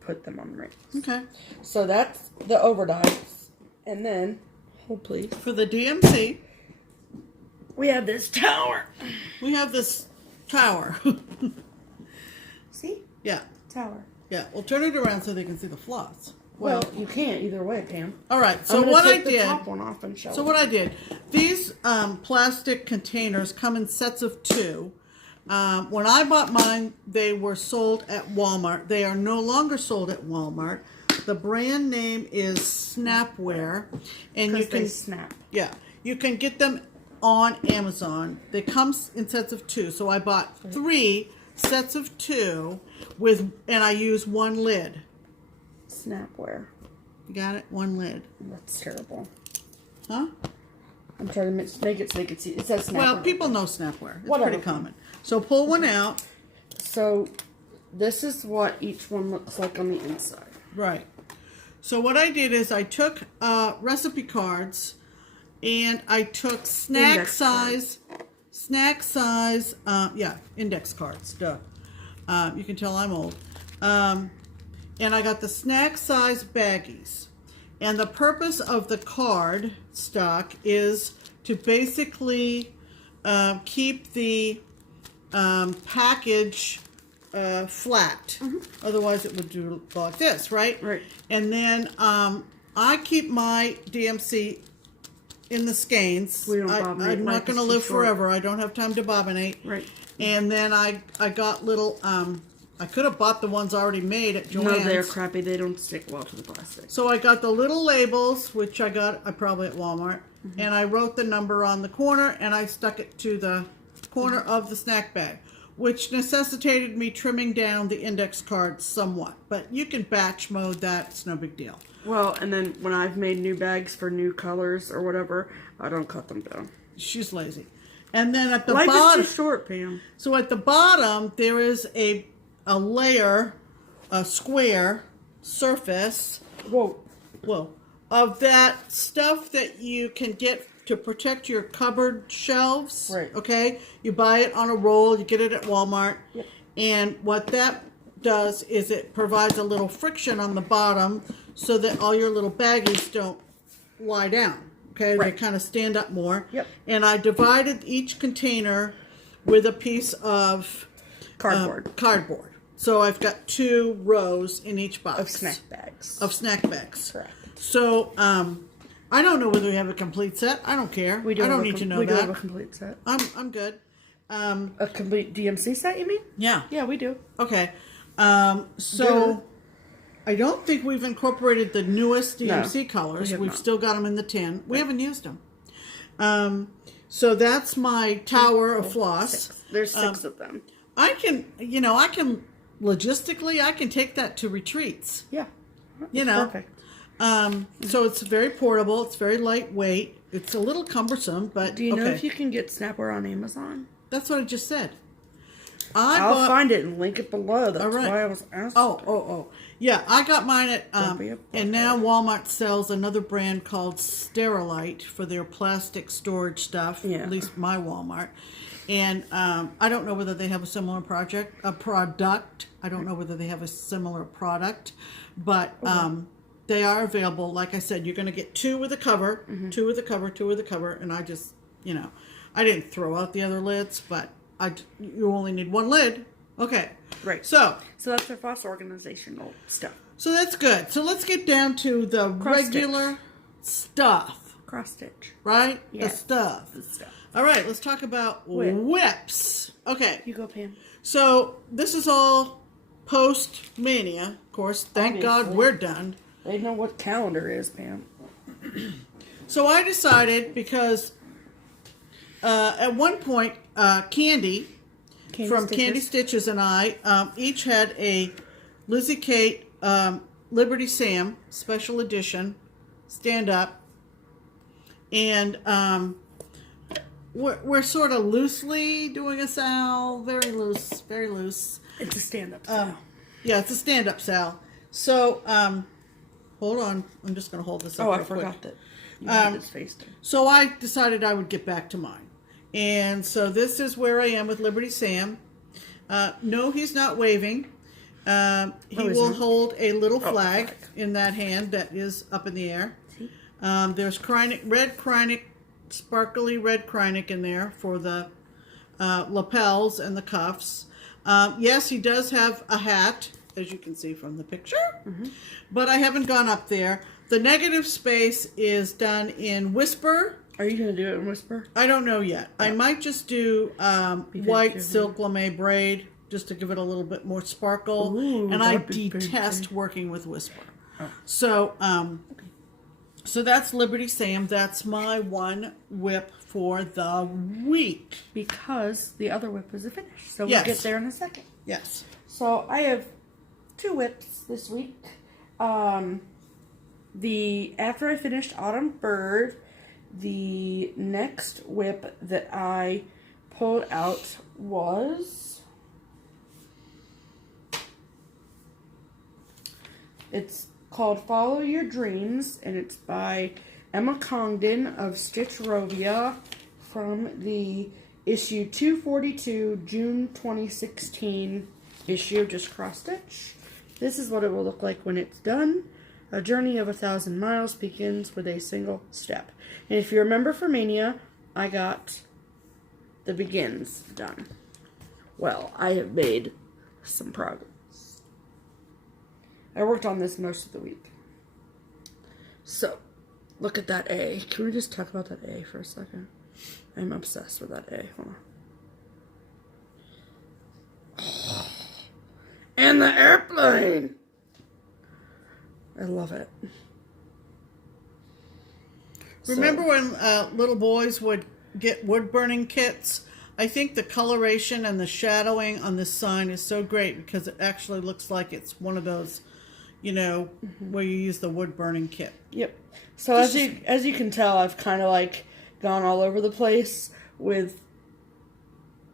put them on rings. Okay. So that's the overdyes. And then, hold please. For the DMC, we have this tower. we have this tower. See? Yeah. Tower. Yeah. We'll turn it around so they can see the floss. Well, you can't either way, Pam. All right. So I'm gonna what I take the did. top one off and show So what I did. These plastic containers come in sets of 2. When I bought mine, they were sold at Walmart. They are no longer sold at Walmart. The brand name is Snapware, and you can snap. Yeah, you can get them on Amazon. They come in sets of 2. So I bought 3 sets of 2 and I use 1 lid. Snapware. You got it? 1 lid. That's terrible. Huh? I'm trying to make it so they can see. It says Snapware. Well, people know Snapware. It's Whatever. pretty common. So pull one out. So this is what each one looks like on the inside. Right. So what I did is I took recipe cards and I took index cards. Duh. You can tell I'm old. And I got the snack size baggies. And the purpose of the card stock is to basically keep the package flat. Otherwise it would do like this, right? Right. And then I keep my DMC in the skeins. We don't bobbinate. I'm not going to live forever. I don't have time to bobbinate. Right. And then I got little, I could have bought the ones already made at Joann's. No, they're crappy. They don't stick well to the plastic. So I got the little labels, which I got probably at Walmart, and I wrote the number on the corner, and I stuck it to the corner of the snack bag, which necessitated me trimming down the index cards somewhat. But you can batch mode that. It's no big deal. Well, and then when I've made new bags for new colors or whatever, I don't cut them down. She's lazy. And then at the Life bottom... is too short, Pam. So at the bottom, there is a layer, a square surface... Whoa, of that stuff that you can get to protect your cupboard shelves. Right. Okay? You buy it on a roll. You get it at Walmart. Yep. And what that does is it provides a little friction on the bottom so that all your little baggies don't lie down. Okay? Right. They kind of stand up more. Yep. And I divided each container with a piece of cardboard. So I've got 2 rows in each box. Of snack bags. Correct. So, I don't know whether we have a complete set. I don't care. I don't need to know that. We do have a complete set. I'm good. A complete DMC set, you mean? Yeah. Yeah, we do. Okay. So I don't think we've incorporated the newest DMC colors. We've still got them in the tin. We haven't used them. So that's my tower of floss. 6. There's 6 of them. I can logistically, I can take that to retreats. Yeah. You know. Perfect. So it's very portable. It's very lightweight. It's a little cumbersome, but do you know if you can get Snapper on Amazon? That's what I just said. I'll find it and link it below. That's right. why I was asking. Oh. Yeah, I got mine at, and now Walmart sells another brand called Sterilite for their plastic storage stuff, at least my Walmart. And I don't know whether they have a similar product. I don't know whether they have a similar product, but they are available. Like I said, you're going to get 2 with a cover, 2 with a cover, 2 with a cover, and I just, I didn't throw out the other lids, but you only need 1 lid. Okay. Right. So that's our Floss organizational stuff. So that's good. So let's get down to the regular stuff. Cross stitch. Right? Yeah. The stuff. All right, let's talk about whips. Okay. You go, Pam. So this is all post-mania. Of course, thank God we're done. They know what calendar is, Pam. So I decided, because at one point, Candy from CandyStitches and I each had a Lizzie Kate Liberty Sam special edition stand-up, and we're sort of loosely doing a SAL, very loose. It's a stand-up SAL. Yeah, it's a stand-up SAL. So hold on, I'm just going to hold this up. I forgot that you had this faced. So I decided I would get back to mine. And so this is where I am with Liberty Sam. No, he's not waving. He will hold a little flag in that hand that is up in the air. There's red Krynic, sparkly red Krynic in there for the lapels and the cuffs. Yes, he does have a hat, as you can see from the picture, but I haven't gone up there. The negative space is done in Whisper. Are you going to do it in Whisper? I don't know yet. I might just do white silk lame braid just to give it a little bit more sparkle. Ooh, and I detest working with Whisper. So, so that's Liberty Sam. That's my one whip for the week. Because the other whip is a finish. So we'll get there in a second. Yes. So I have 2 whips this week. After I finished Autumn Bird, the next whip that I pulled out was, it's called Follow Your Dreams, and it's by Emma Congdon of Stitch Rovia from the issue 242, June 2016 issue of Just Cross Stitch. This is what it will look like when it's done. A journey of 1,000 miles begins with a single step. And if you remember for Mania, I got the begins done. Well, I have made some progress. I worked on this most of the week. So, look at that A. Can we just talk about that A for a second? I'm obsessed with that A. Hold on. Oh. And the airplane! I love it. Remember when little boys would get wood burning kits? I think the coloration and the shadowing on this sign is so great because it actually looks like it's one of those, where you use the wood burning kit. Yep. So as you can tell, I've kind of like gone all over the place with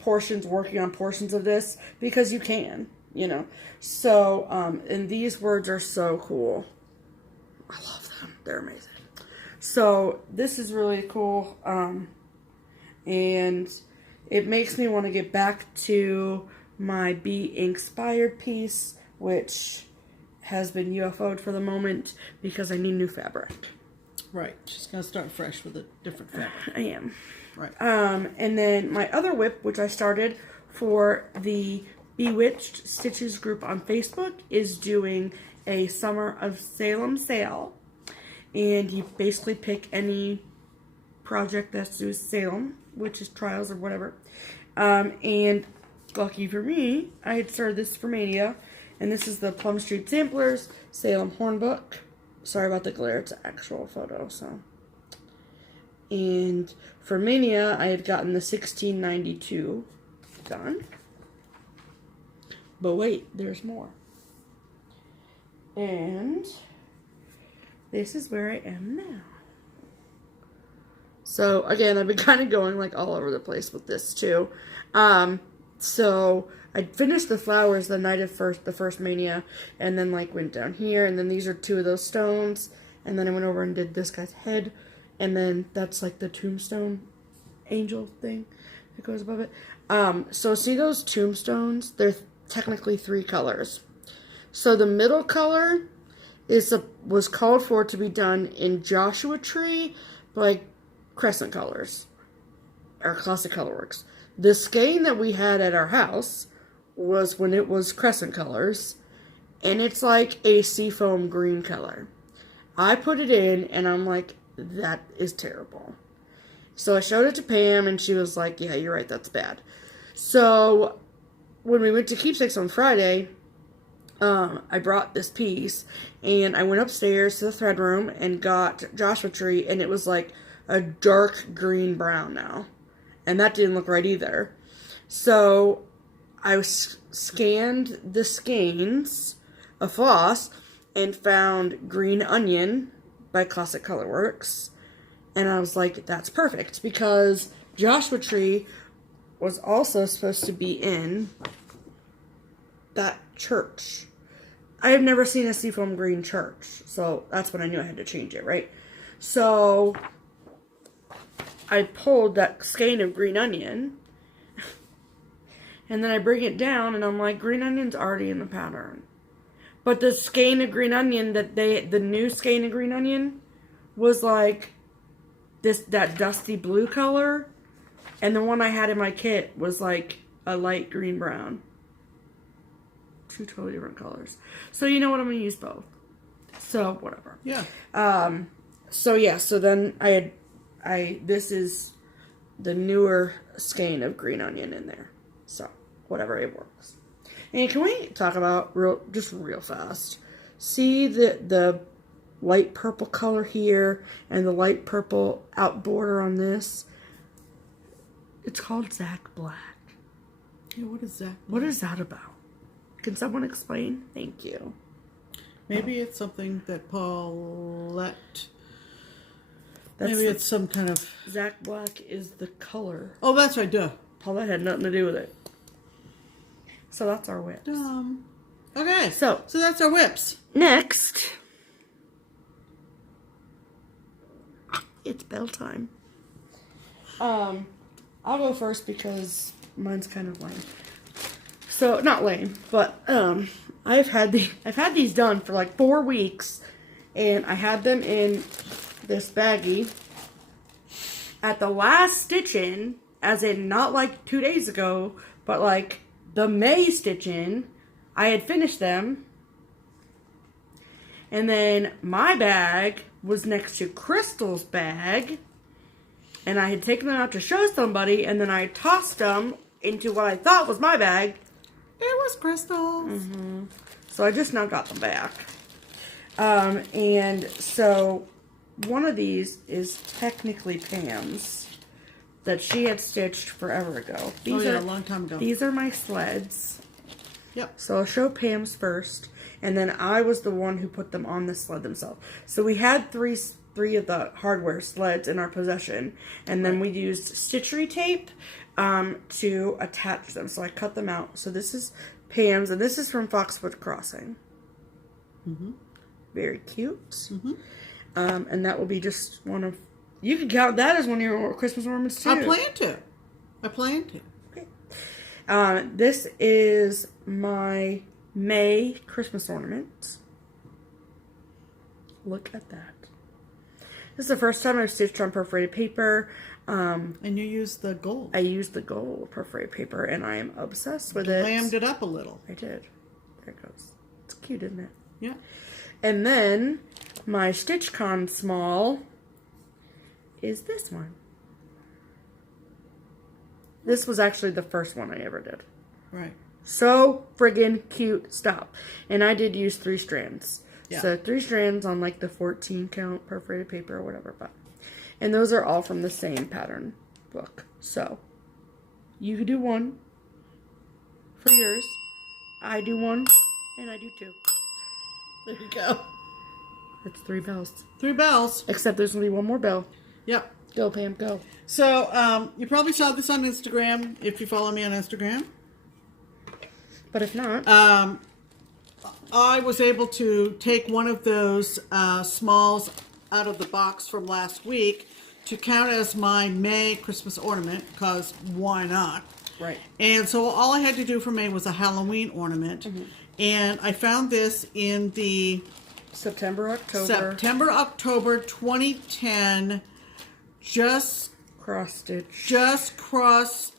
working on portions of this because you can, So, and these words are so cool. I love them. They're amazing. So this is really cool. And it makes me want to get back to my Be Inspired piece, which has been UFO'd for the moment because I need new fabric. Right. She's going to start fresh with a different fabric. I am. Right. And then my other whip, which I started for the Bewitched Stitches group on Facebook, is doing a Summer of Salem sale. And you basically pick any project that's to do with Salem, which is trials or whatever. And lucky for me, I had started this for Mania. And this is the Plum Street Samplers Salem Hornbook. Sorry about the glare, it's an actual photo, so. And for Mania, I had gotten the 1692 done. But wait, there's more. And this is where I am now. So again, I've been kind of going like all over the place with this too. So I finished the flowers the night of the first mania, and then like went down here, and then these are 2 of those stones, and then I went over and did this guy's head, and then that's like the tombstone angel thing that goes above it. So see those tombstones? They're technically 3 colors. So the middle color was called for to be done in Joshua Tree, like crescent colors, or classic colorworks. The skein that we had at our house was when it was crescent colors, and it's like a seafoam green color. I put it in, and I'm like, that is terrible. So I showed it to Pam, and she was like, yeah, you're right, that's bad. So when we went to Keepsakes on Friday, I brought this piece, and I went upstairs to the thread room and got Joshua Tree, and it was like a dark green brown now. And that didn't look right either. So I scanned the skeins of Floss and found Green Onion by Classic Colorworks. And I was like, that's perfect, because Joshua Tree was also supposed to be in that church. I have never seen a seafoam green church, so that's when I knew I had to change it, right? So I pulled that skein of Green Onion, and then I bring it down, and I'm like, Green Onion's already in the pattern. But the skein of Green Onion the new skein of Green Onion was like that dusty blue color, and the one I had in my kit was like a light green brown. 2 totally different colors. So you know what, I'm going to use both. So whatever. Yeah. So yeah, so then this is the newer skein of Green Onion in there. So whatever, it works. And can we talk about real fast? See the light purple color here and the light purple out border on this? It's called Zach Black. Yeah, what is that? What is that about? Can someone explain? Thank you. Maybe it's something that Paulette... Maybe it's some kind of... Zach Black is the color. Oh, that's right, duh. Paulette had nothing to do with it. So that's our whips. Okay, so that's our whips. Next, it's bell time. I'll go first because mine's kind of lame. So, not lame, but I've had these done for like 4 weeks, and I had them in this baggie at the last stitch-in, as in not like 2 days ago, but like the May stitch-in. I had finished them, and then my bag was next to Crystal's bag, and I had taken them out to show somebody, and then I tossed them into what I thought was my bag. It was Crystal's. Mm-hmm. So I just now got them back. And so one of these is technically Pam's that she had stitched forever ago. These a long time ago. These are my sleds. Yep. So I'll show Pam's first, and then I was the one who put them on the sled themselves. So we had three of the hardware sleds in our possession, and then we used stitchery tape to attach them. So I cut them out. So this is Pam's, and this is from Foxwood Crossing. Mm-hmm. Very cute. Mm-hmm. And that will be just one of... You can count that as one of your Christmas ornaments too. I plan to. Okay. This is my May Christmas ornament. Look at that. This is the first time I've stitched on perforated paper. And you used the gold. I used the gold perforated paper, and I am obsessed with it. Glammed it up a little. I did. There it goes. It's cute, isn't it? Yeah. And then my StitchCon small is this one. This was actually the first one I ever did. Right. So friggin' cute stuff. And I did use 3 strands. Yeah. So 3 strands on like the 14 count perforated paper or whatever. And those are all from the same pattern book. So you could do one for yours. I do one, and I do 2. There you go. It's 3 bells. 3 bells. Except there's going to be one more bell. Yep. Go, Pam, go. So, you probably saw this on Instagram, if you follow me on Instagram. But if not... I was able to take one of those smalls out of the box from last week to count as my May Christmas ornament, because why not? Right. And so all I had to do for May was a Halloween ornament. Mm-hmm. And I found this in the September, October 2010 Just Cross Stitch.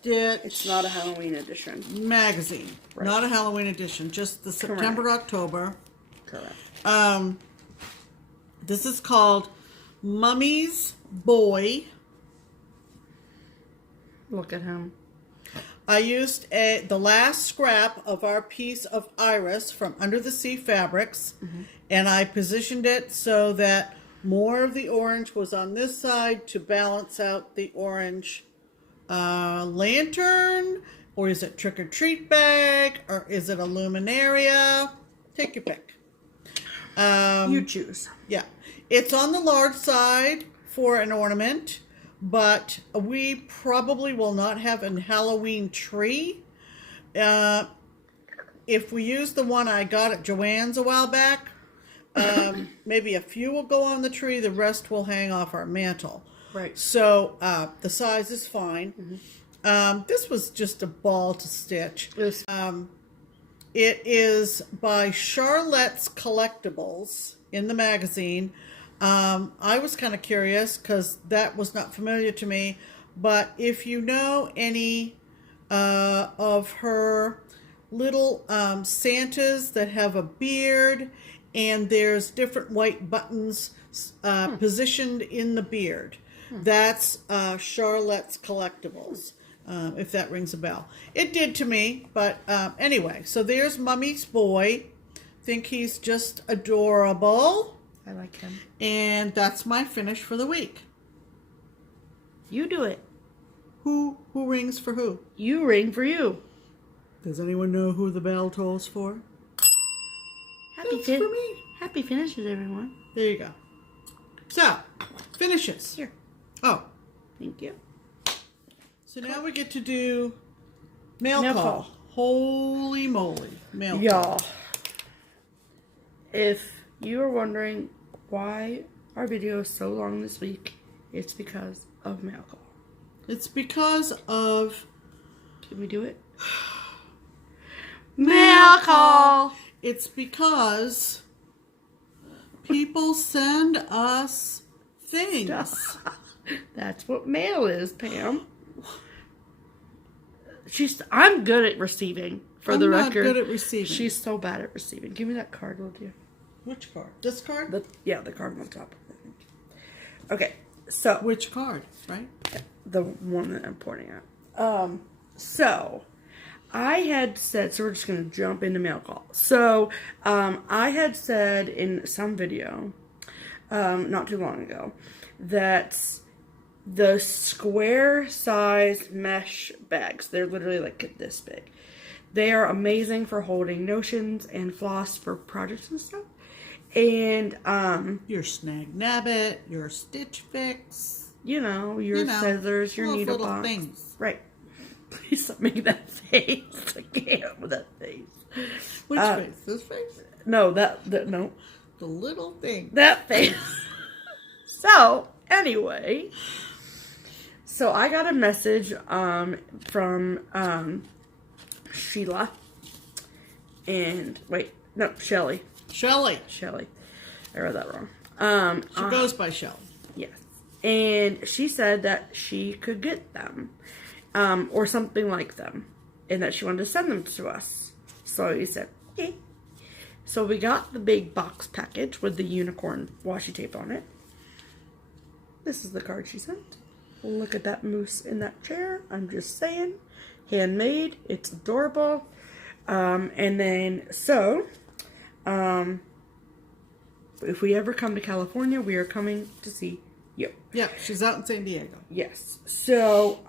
It's not a Halloween edition. Magazine. Right. Not a Halloween edition. Just the September, Correct. October. Correct. This is called Mummy's Boy. Look at him. I used the last scrap of our piece of iris from Under the Sea Fabrics, and I positioned it so that more of the orange was on this side to balance out the orange lantern, or is it trick-or-treat bag, or is it a luminaria? Take your pick. You choose. Yeah. It's on the large side for an ornament, but we probably will not have a Halloween tree. If we use the one I got at Joann's a while back, maybe a few will go on the tree, the rest will hang off our mantle. Right. So the size is fine. This was just a ball to stitch. Yes. It is by Charlotte's Collectibles in the magazine. I was kind of curious because that was not familiar to me. But if you know any of her little Santas that have a beard and there's different white buttons positioned in the beard, that's Charlotte's Collectibles. If that rings a bell. It did to me, but anyway. So there's Mummy's Boy. Think he's just adorable. I like him. And that's my finish for the week. You do it. Who rings for who? You ring for you. Does anyone know who the bell tolls for? It's for me. Happy finishes, everyone. There you go. So, finishes. Here. Oh. Thank you. So now we get to do mail Mail call. call. Holy moly. Mail call. Y'all, if you are wondering why our video is so long this week, it's because of mail call. It's because of... Can we do it? Mail call! It's because people send us things. That's what mail is, Pam. I'm good at receiving, for the record. I'm not good at receiving. She's so bad at receiving. Give me that card, will you? Which card? This card? The card on top. Okay, so. Which card, right? The one that I'm pointing at. So, I had said, so we're just going to jump into mail call. So, I had said in some video, not too long ago, that the square size mesh bags, they're literally like this big. They are amazing for holding notions and floss for projects and stuff. And your Snag Nabbit, your Stitch Fix, your scissors, your needle box. Things. Right. Please stop making that face. I can't with that face. Which face? This face? No, no. The little thing. That face. So, anyway. So, I got a message from Sheila. And, Shelly. Shelly. I read that wrong. She goes by Shelly. Yes. And she said that she could get them. Or something like them. And that she wanted to send them to us. So we said, okay. So we got the big box package with the unicorn washi tape on it. This is the card she sent. Look at that moose in that chair. I'm just saying. Handmade. It's adorable. And then, if we ever come to California, we are coming to see you. Yeah, she's out in San Diego. Yes. So,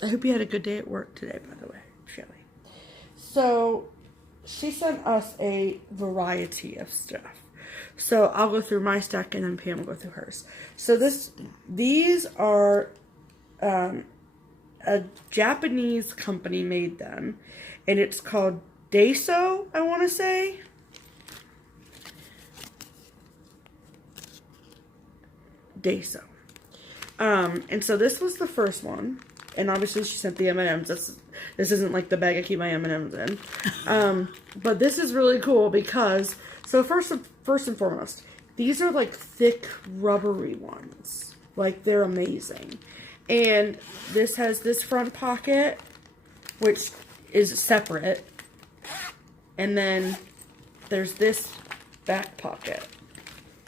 I hope you had a good day at work today, by the way, Shelly. So, she sent us a variety of stuff. So I'll go through my stack and then Pam will go through hers. So these are a Japanese company made them, and it's called Daiso, I want to say. Daiso. And so this was the first one, and obviously she sent the M&Ms. This isn't like the bag I keep my M&Ms in. But this is really cool because, so first and foremost, these are like thick, rubbery ones. Like, they're amazing. And this has this front pocket, which is separate. And then there's this back pocket.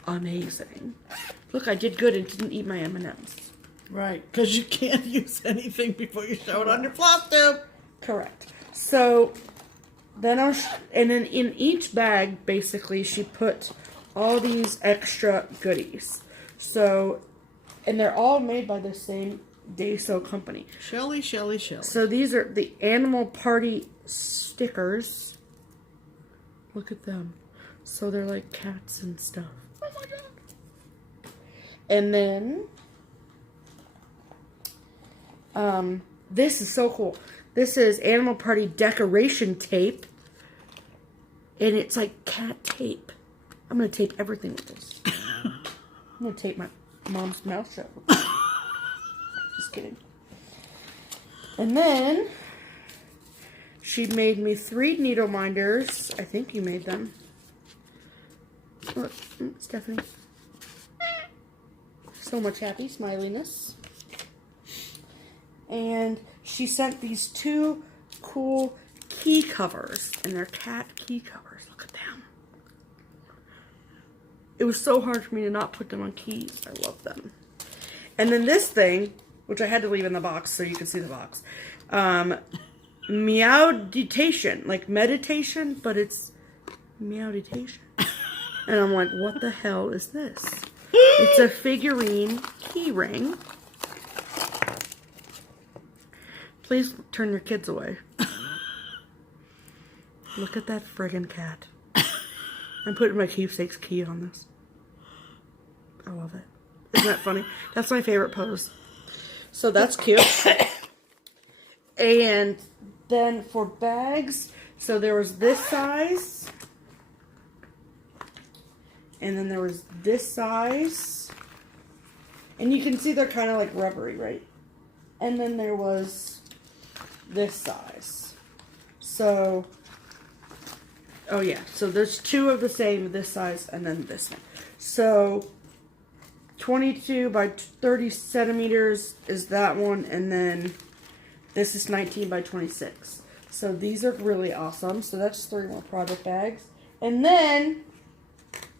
Amazing. Look, I did good and didn't eat my M&Ms. Right, because you can't use anything before you show it on your FlossTube. Correct. So then and then in each bag, basically, she put all these extra goodies. So, and they're all made by the same Daiso company. Shelly. So these are the Animal Party stickers. Look at them. So they're like cats and stuff. Oh my god. And then this is so cool. This is Animal Party decoration tape. And it's like cat tape. I'm going to tape everything with this. I'm going to tape my mom's mouth shut. Just kidding. And then she made me 3 Needleminders. I think you made them. Look, Stephanie. So much happy smiliness. And she sent these 2 cool key covers. And they're cat key covers. Look at them. It was so hard for me to not put them on keys. I love them. And then this thing, which I had to leave in the box so you could see the box. Meowditation. Like meditation, but it's meowditation. And I'm like, what the hell is this? It's a figurine key ring. Please turn your kids away. Look at that friggin' cat. I'm putting my Keepsakes key on this. I love it. Isn't that funny? That's my favorite pose. So that's cute. And then for bags, so there was this size. And then there was this size. And you can see they're kind of like rubbery, right? And then there was this size. So, oh yeah. So there's 2 of the same, this size, and then this one. So, 22 by 30 centimeters is that one. And then this is 19 by 26. So these are really awesome. So that's 3 more project bags. And then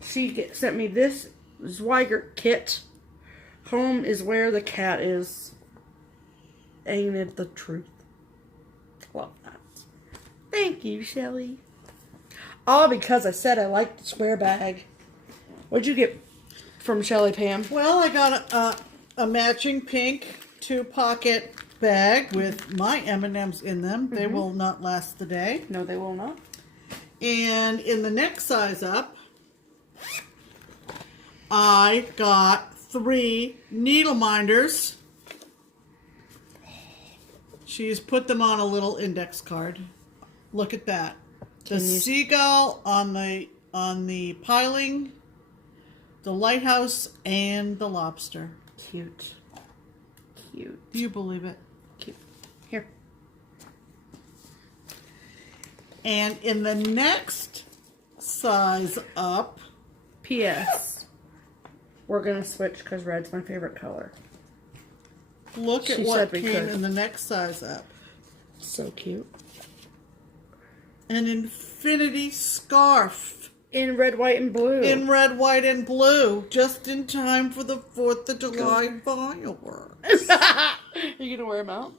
she sent me this Zweigert kit. Home is where the cat is. Ain't it the truth? Love that. Thank you, Shelly. All because I said I liked the square bag. What'd you get from Shelly, Pam? Well, I got a matching pink 2-pocket bag with my M&Ms in them. They will not last the day. No, they will not. And in the next size up, I got 3 Needleminders. She's put them on a little index card. Look at that. The seagull on the piling, the lighthouse, and the lobster. Cute. Cute. Do you believe it? Cute. Here. And in the next size up, P.S. We're going to switch because red's my favorite color. look at what came in the next size up. So cute. An infinity scarf. In red, white, and blue. In red, white, and blue. Just in time for the 4th of July fireworks. Are you going to wear them out?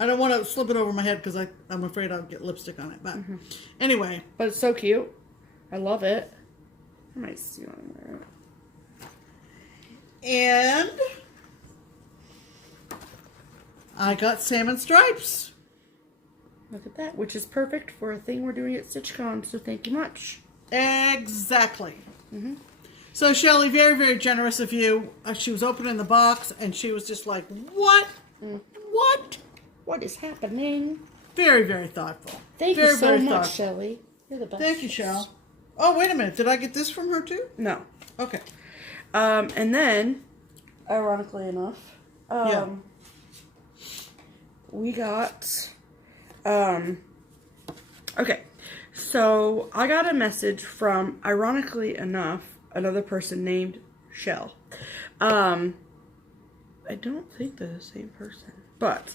I don't want to slip it over my head because I'm afraid I'll get lipstick on it. But anyway. But it's so cute. I love it. I might see one wear it. And I got salmon stripes. Look at that, which is perfect for a thing we're doing at StitchCon, so thank you much. Exactly. So Shelly, very, very generous of you. She was opening the box and she was just like, what? What? What is happening? Very, very thoughtful. Thank you so much, Shelly. You're the best. Thank you, Shell. Oh, wait a minute. Did I get this from her too? No. Okay. And then, ironically enough, we got, okay. So I got a message from, ironically enough, another person named Shell. I don't think they're the same person. But,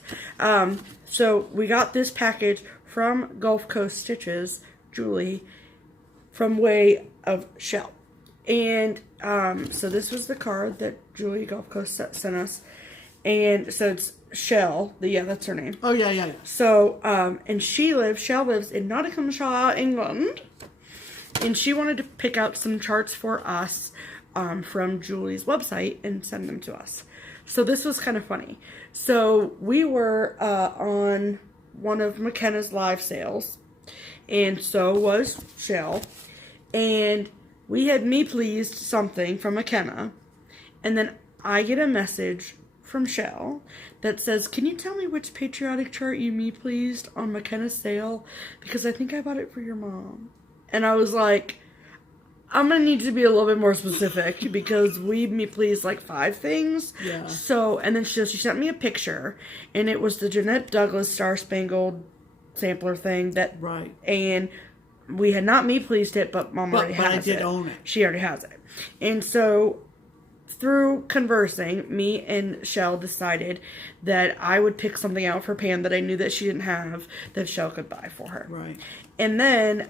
so we got this package from Gulf Coast Stitches, Julie, from way of Shell. And, so this was the card that Julie Gulf Coast sent us. And so it's Shell. Yeah, that's her name. Oh, yeah. So, and Shell lives in Nottinghamshire, England. And she wanted to pick out some charts for us, from Julie's website and send them to us. So this was kind of funny. So we were on one of McKenna's live sales, and so was Shell, and we had Me Pleased something from McKenna, and then I get a message from Shell that says, can you tell me which patriotic chart you Me Pleased on McKenna's sale, because I think I bought it for your mom. And I was like, I'm going to need to be a little bit more specific because we Me Pleased like 5 things. Yeah. So, and then she sent me a picture, and it was the Jeanette Douglas Star Spangled sampler thing that, right. And we had not Me Pleased it, but Mom already has it. But I did own it. She already has it. And so, through conversing, me and Shell decided that I would pick something out for Pam that I knew that she didn't have that Shell could buy for her. Right. And then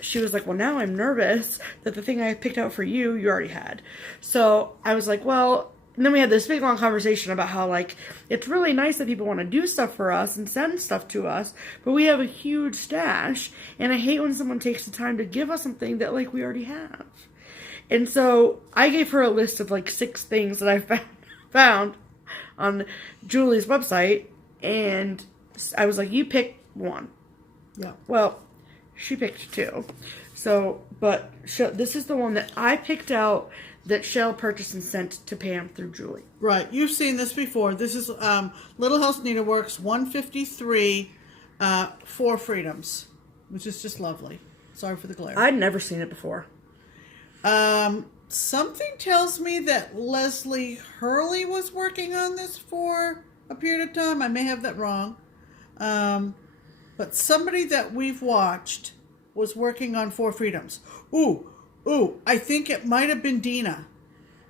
she was like, well, now I'm nervous that the thing I picked out for you, you already had. So I was like, well, and then we had this big long conversation about how, like, it's really nice that people want to do stuff for us and send stuff to us, but we have a huge stash, and I hate when someone takes the time to give us something that, like, we already have. And so I gave her a list of like 6 things that I found on Julie's website, and I was like, you pick one. Yeah. Well, she picked 2. So, but this is the one that I picked out that Shell purchased and sent to Pam through Julie. Right. You've seen this before. This is Little House Needleworks 153 4 Freedoms, which is just lovely. Sorry for the glare. I'd never seen it before. Something tells me that Leslie Hurley was working on this for a period of time. I may have that wrong. But somebody that we've watched was working on 4 Freedoms. Ooh, I think it might have been Dina.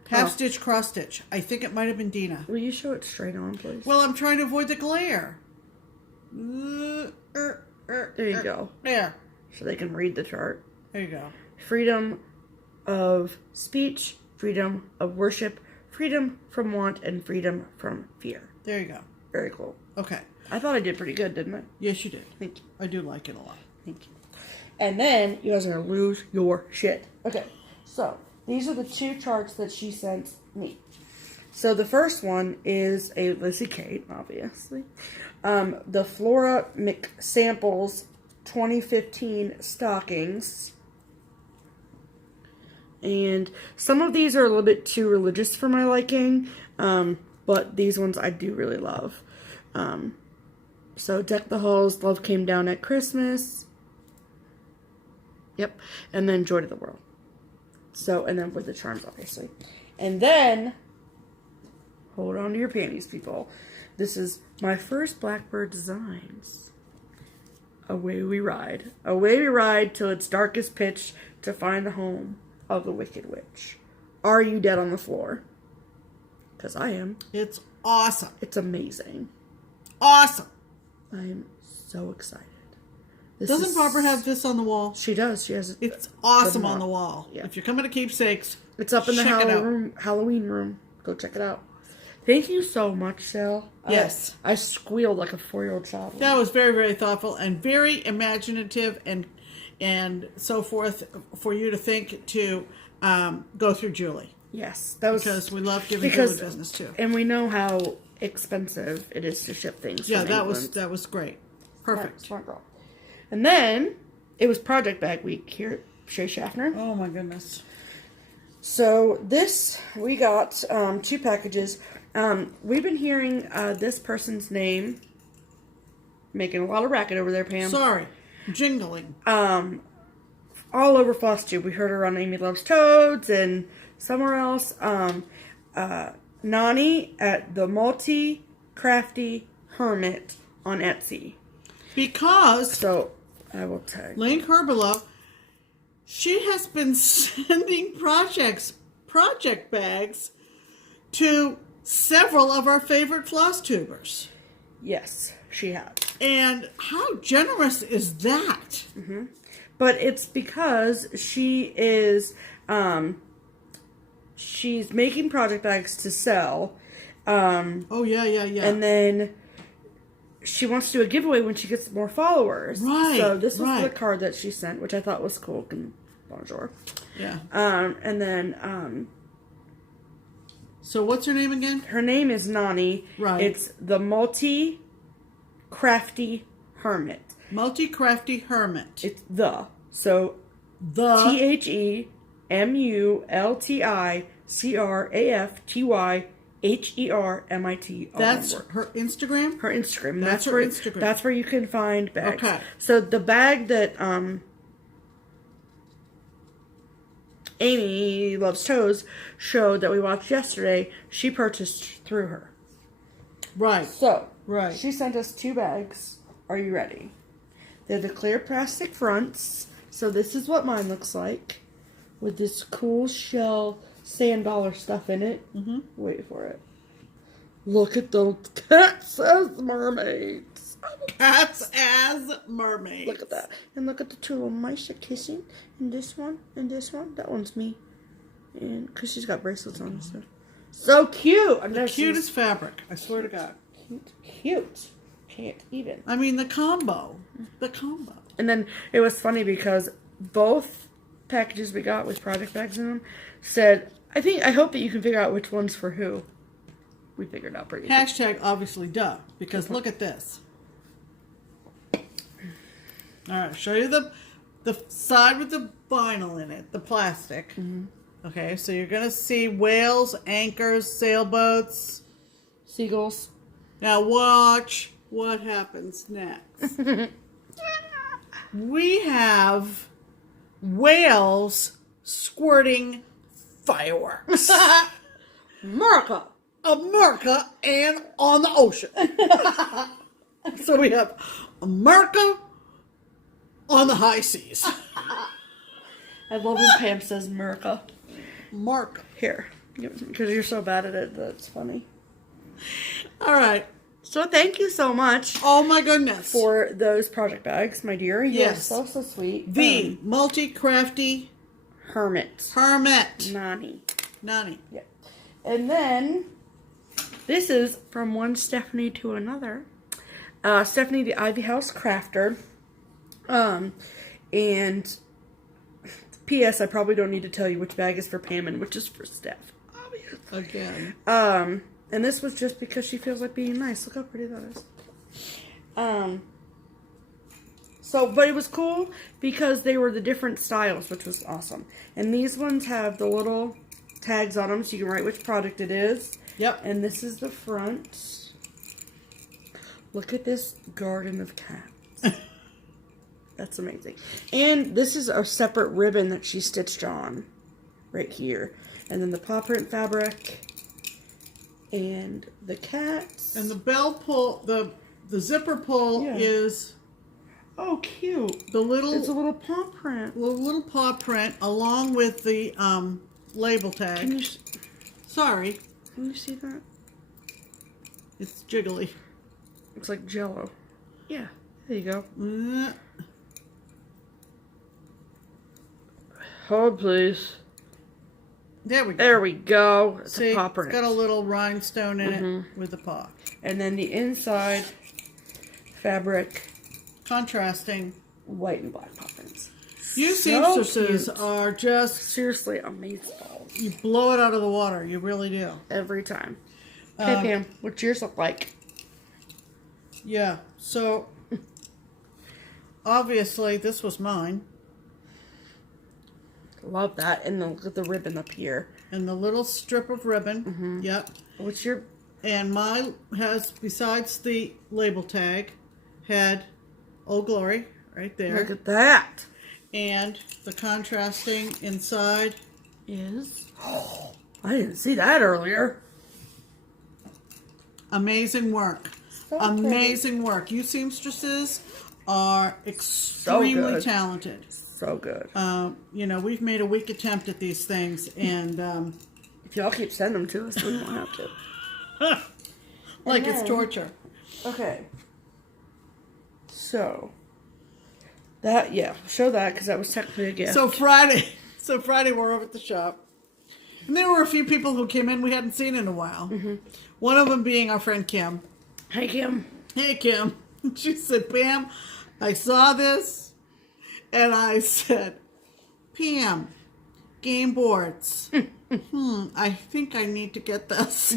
Half stitch, cross stitch. I think it might have been Dina. Will you show it straight on, please? Well, I'm trying to avoid the glare. There you go. There. So they can read the chart. There you go. Freedom of speech, freedom of worship, freedom from want, and freedom from fear. There you go. Very cool. Okay. I thought I did pretty good, didn't I? Yes, you did. Thank you. I do like it a lot. Thank you. And then you guys are going to lose your shit. Okay. So these are the 2 charts that she sent me. So the first one is a Lizzie Kate, obviously. The Flora McSamples 2015 stockings. And some of these are a little bit too religious for my liking, but these ones I do really love. So Deck the Halls, Love Came Down at Christmas. Yep. And then Joy to the World. So, and then with the charms, obviously. And then, hold on to your panties, people. This is my first Blackbird Designs. Away we ride. Away we ride till it's darkest pitch to find the home of the Wicked Witch. Are you dead on the floor? Because I am. It's awesome. It's amazing. Awesome. I'm so excited. Doesn't Barbara have this on the wall? She does. She has it. It's awesome on the wall. Yeah. If you're coming to Keepsakes, it's up in the Halloween room. Go check it out. Thank you so much, Shell. Yes. I squealed like a 4-year-old child. That was very, very thoughtful and very imaginative and so forth for you to think to go through Julie. Yes. That was because we love giving Julie business too. And we know how expensive it is to ship things. Yeah, that was great. Perfect. Smart girl. And then it was project bag week here at Shea Schaffner. Oh my goodness. So this, we got 2 packages. We've been hearing this person's name, making a lot of racket over there, Pam. Sorry, jingling. All over FlossTube. We heard her on Amy Loves Toads and somewhere else. Nani at the Multi Crafty Hermit on Etsy. Because, So, I will tag. link her below, she has been sending project bags to several of our favorite floss tubers. Yes, she has. And how generous is that? Mm-hmm. But it's because she is, she's making project bags to sell. Oh, yeah. And then she wants to do a giveaway when she gets more followers. Right. So this was the card that she sent, which I thought was cool. Bonjour. Yeah. And then, so what's her name again? her name is Nani. Right. It's the Multi Crafty Hermit. Multi-Crafty Hermit. It's the. So The TheIPSneedleMinders. That's her Instagram? Her Instagram. That's her Instagram. That's where you can find bags. Okay. So the bag that Amy Loves Toes show that we watched yesterday, she purchased through her. Right. So, Right. she sent us 2 bags. Are you ready? They're the clear plastic fronts. So this is what mine looks like. With this cool shell sand dollar stuff in it. Mm-hmm. Wait for it. Look at those cats as mermaids. Cats as mermaids. Look at that. And look at the 2 little mice are kissing. And this one. And this one. That one's me. And because she's got bracelets on and stuff. So cute. The cutest fabric. I swear to God. Cute. Can't even. I mean, the combo. The combo. And then it was funny because both packages we got with project bags in them said, I hope that you can figure out which one's for who. We figured out pretty easy. Hashtag obviously duh. Because look at this. Alright, show you the side with the vinyl in it. The plastic. Mm-hmm. Okay, so you're going to see whales, anchors, sailboats. Seagulls. Now watch what happens next. We have whales squirting fireworks. America. America and on the ocean. So we have America on the high seas. I love when Pam says America. America. Here. Because you're so bad at it, that's funny. All right. So thank you so much. Oh my goodness. For those project bags, my dear. Yes. You're so sweet. The Multi-Crafty Hermit. Nani. Yeah. And then, this is from one Stephanie to another. Stephanie, the Ivy House Crafter. And P.S. I probably don't need to tell you which bag is for Pam and which is for Steph. Obviously. Again. And this was just because she feels like being nice. Look how pretty that is. But it was cool because they were the different styles, which was awesome. And these ones have the little tags on them so you can write which product it is. Yep. And this is the front. Look at this garden of cats. That's amazing. And this is a separate ribbon that she stitched on right here. And then the paw print fabric. And the cats. And the bell pull, the zipper pull is... Oh, cute. The little... It's a little paw print. Little paw print along with the label tag. Can you... Sorry. Can you see that? It's jiggly. Looks like Jello. Yeah. There you go. Hold, please. There we go. There we go. It's See, a paw print. it's got a little rhinestone in it with the paw. And then the inside fabric. Contrasting. White and black paw prints. You So seamstresses cute. are just... Seriously amazing. You blow it out of the water. You really do. Every time. Okay, Pam, what's yours look like? Yeah, so... Obviously, this was mine. Love that. And look at the ribbon up here. And the little strip of ribbon. Yep. What's your... And mine has, besides the label tag, had Old Glory right there. Look at that. And the contrasting inside is... Oh, I didn't see that earlier. Amazing work. So amazing work. You seamstresses are extremely talented. So good. You know, we've made a weak attempt at these things, and if y'all keep sending them to us, we won't have to. Like it's torture. Okay. So that, yeah, show that because that was technically a gift. So Friday we're over at the shop, and there were a few people who came in we hadn't seen in a while. One of them being our friend Kim. Hey, Kim. Hey, Kim. She said, Pam, I saw this, and I said, Pam, game boards. I think I need to get this.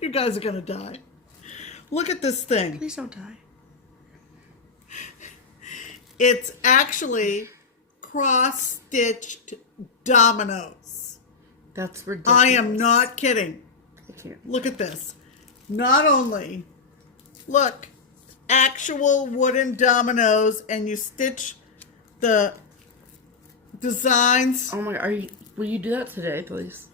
You guys are going to die. Look at this thing. Please don't die. It's actually cross-stitched dominoes. That's ridiculous. I am not kidding. I can't. Look at this. Not only, look, actual wooden dominoes, and you stitch the designs. Oh my God, will you do that today, please?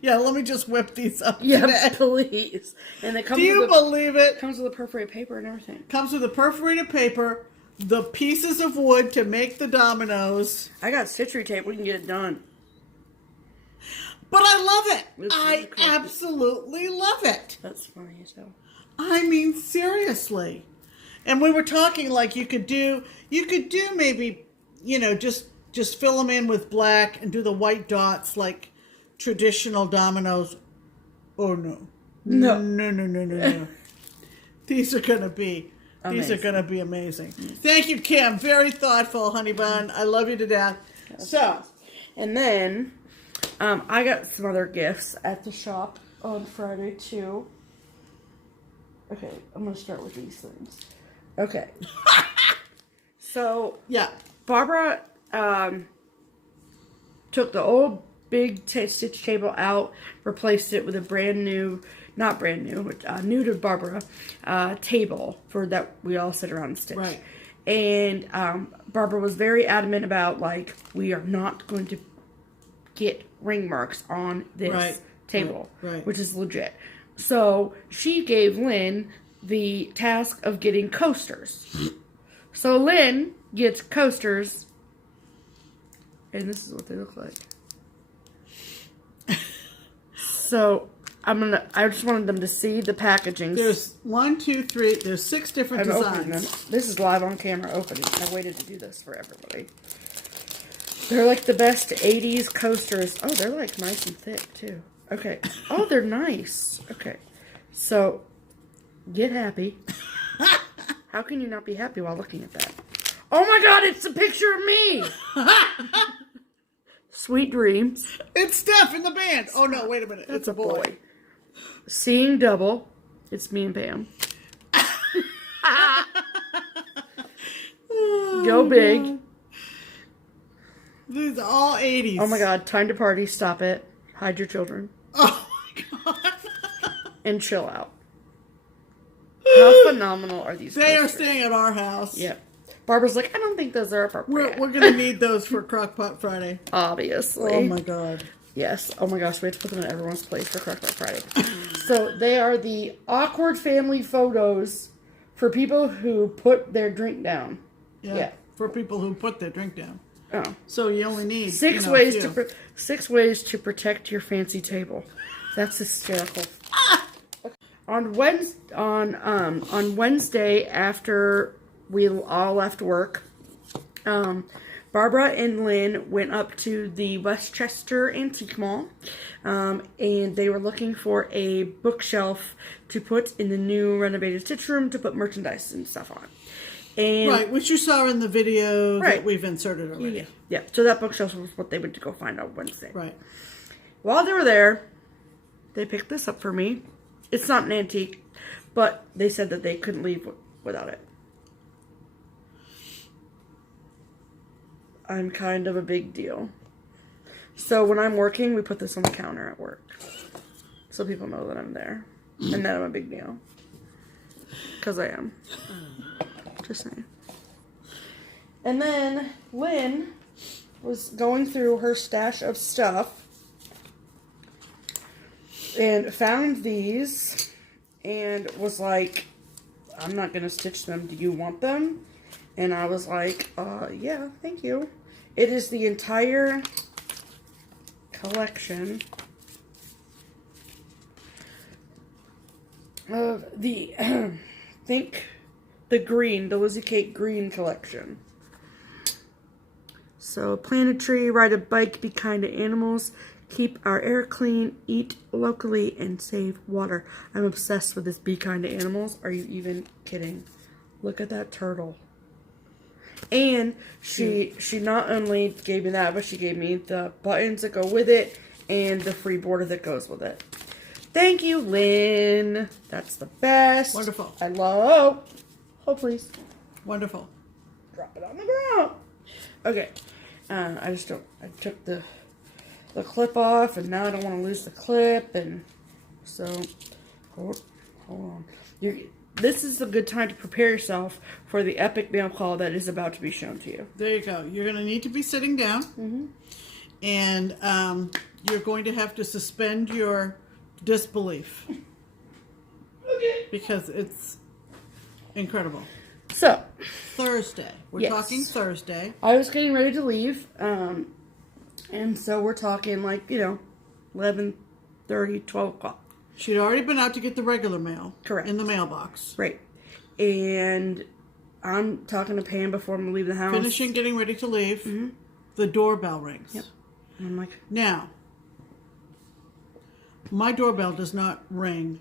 Yeah, let me just whip these up Yeah, today. please. And it comes Do you believe it? Comes with a perforated paper and everything. Comes with a perforated paper, the pieces of wood to make the dominoes. I got stitchery tape. We can get it done. But I love it. It's I really cool. absolutely love it. That's funny as hell. I mean, seriously. And we were talking like you could do maybe, you know, just fill them in with black and do the white dots like traditional dominoes. Oh no. No. These are gonna be amazing. Thank you, Kim. Very thoughtful, honey bun. I love you to death. So, and then I got some other gifts at the shop on Friday too. Okay, I'm gonna start with these things. Okay. So yeah, Barbara took the old big stitch table out, replaced it with a brand new, not brand new, but new to Barbara table for that we all sit around and stitch. Right. And Barbara was very adamant about, like, we are not going to get ring marks on this table, which is legit. So she gave Lynn the task of getting coasters. So Lynn gets coasters, and this is what they look like. So I just wanted them to see the packaging. There's 1, 2, 3. There's 6 different designs. This is live on camera opening. I waited to do this for everybody. They're like the best 80s coasters. Oh, they're like nice and thick too. Okay. Oh, they're nice. Okay. So, get happy. How can you not be happy while looking at that? Oh my God, it's a picture of me! Sweet dreams. It's Steph in the band. Oh no, wait a minute. It's a boy. Seeing double. It's me and Pam. Go big. These are all 80s. Oh my God, time to party. Stop it. Hide your children. Oh my God. And chill out. How phenomenal are these They coasters? are staying at our house. Yep. Barbara's like, I don't think those are appropriate. We're going to need those for Crockpot Friday. Obviously. Oh my God. Yes. Oh my gosh, we have to put them in everyone's place for Crockpot Friday. So they are the awkward family photos for people who put their drink down. Yeah. For people who put their drink down. Oh. So you only need six ways to protect your fancy table. That's hysterical. On Wednesday after we all left work, Barbara and Lynn went up to the Westchester Antique Mall, and they were looking for a bookshelf to put in the new renovated stitch room to put merchandise and stuff on. And which you saw in the video that we've inserted already. Yeah. So that bookshelf was what they went to go find on Wednesday. Right. While they were there, they picked this up for me. It's not an antique, but they said that they couldn't leave without it. I'm kind of a big deal. So when I'm working, we put this on the counter at work. So people know that I'm there. And that I'm a big deal. Because I am. Just saying. And then Lynn was going through her stash of stuff and found these and was like, I'm not going to stitch them. Do you want them? And I was like, yeah, thank you. It is the entire collection of the, think the green, the Lizzie Kate green collection. So, plant a tree, ride a bike, be kind to animals, keep our air clean, eat locally, and save water. I'm obsessed with this be kind to animals. Are you even kidding? Look at that turtle. And she not only gave me that, but she gave me the buttons that go with it and the free border that goes with it. Thank you, Lynn. That's the best. Wonderful. I love. Oh, please. Wonderful. Drop it on the ground. Okay. I took the clip off, and now I don't want to lose the clip, and so, hold on. This is a good time to prepare yourself for the epic mail call that is about to be shown to you. There you go. You're going to need to be sitting down, and you're going to have to suspend your disbelief. Okay. Because it's incredible. So, Thursday. We're talking Thursday. I was getting ready to leave, and so we're talking 11:30, 12 o'clock. She'd already been out to get the regular mail. Correct. In the mailbox. Right. And I'm talking to Pam before I'm going to leave the house. Finishing getting ready to leave. The doorbell rings. Yep. And I'm like... Now, my doorbell does not ring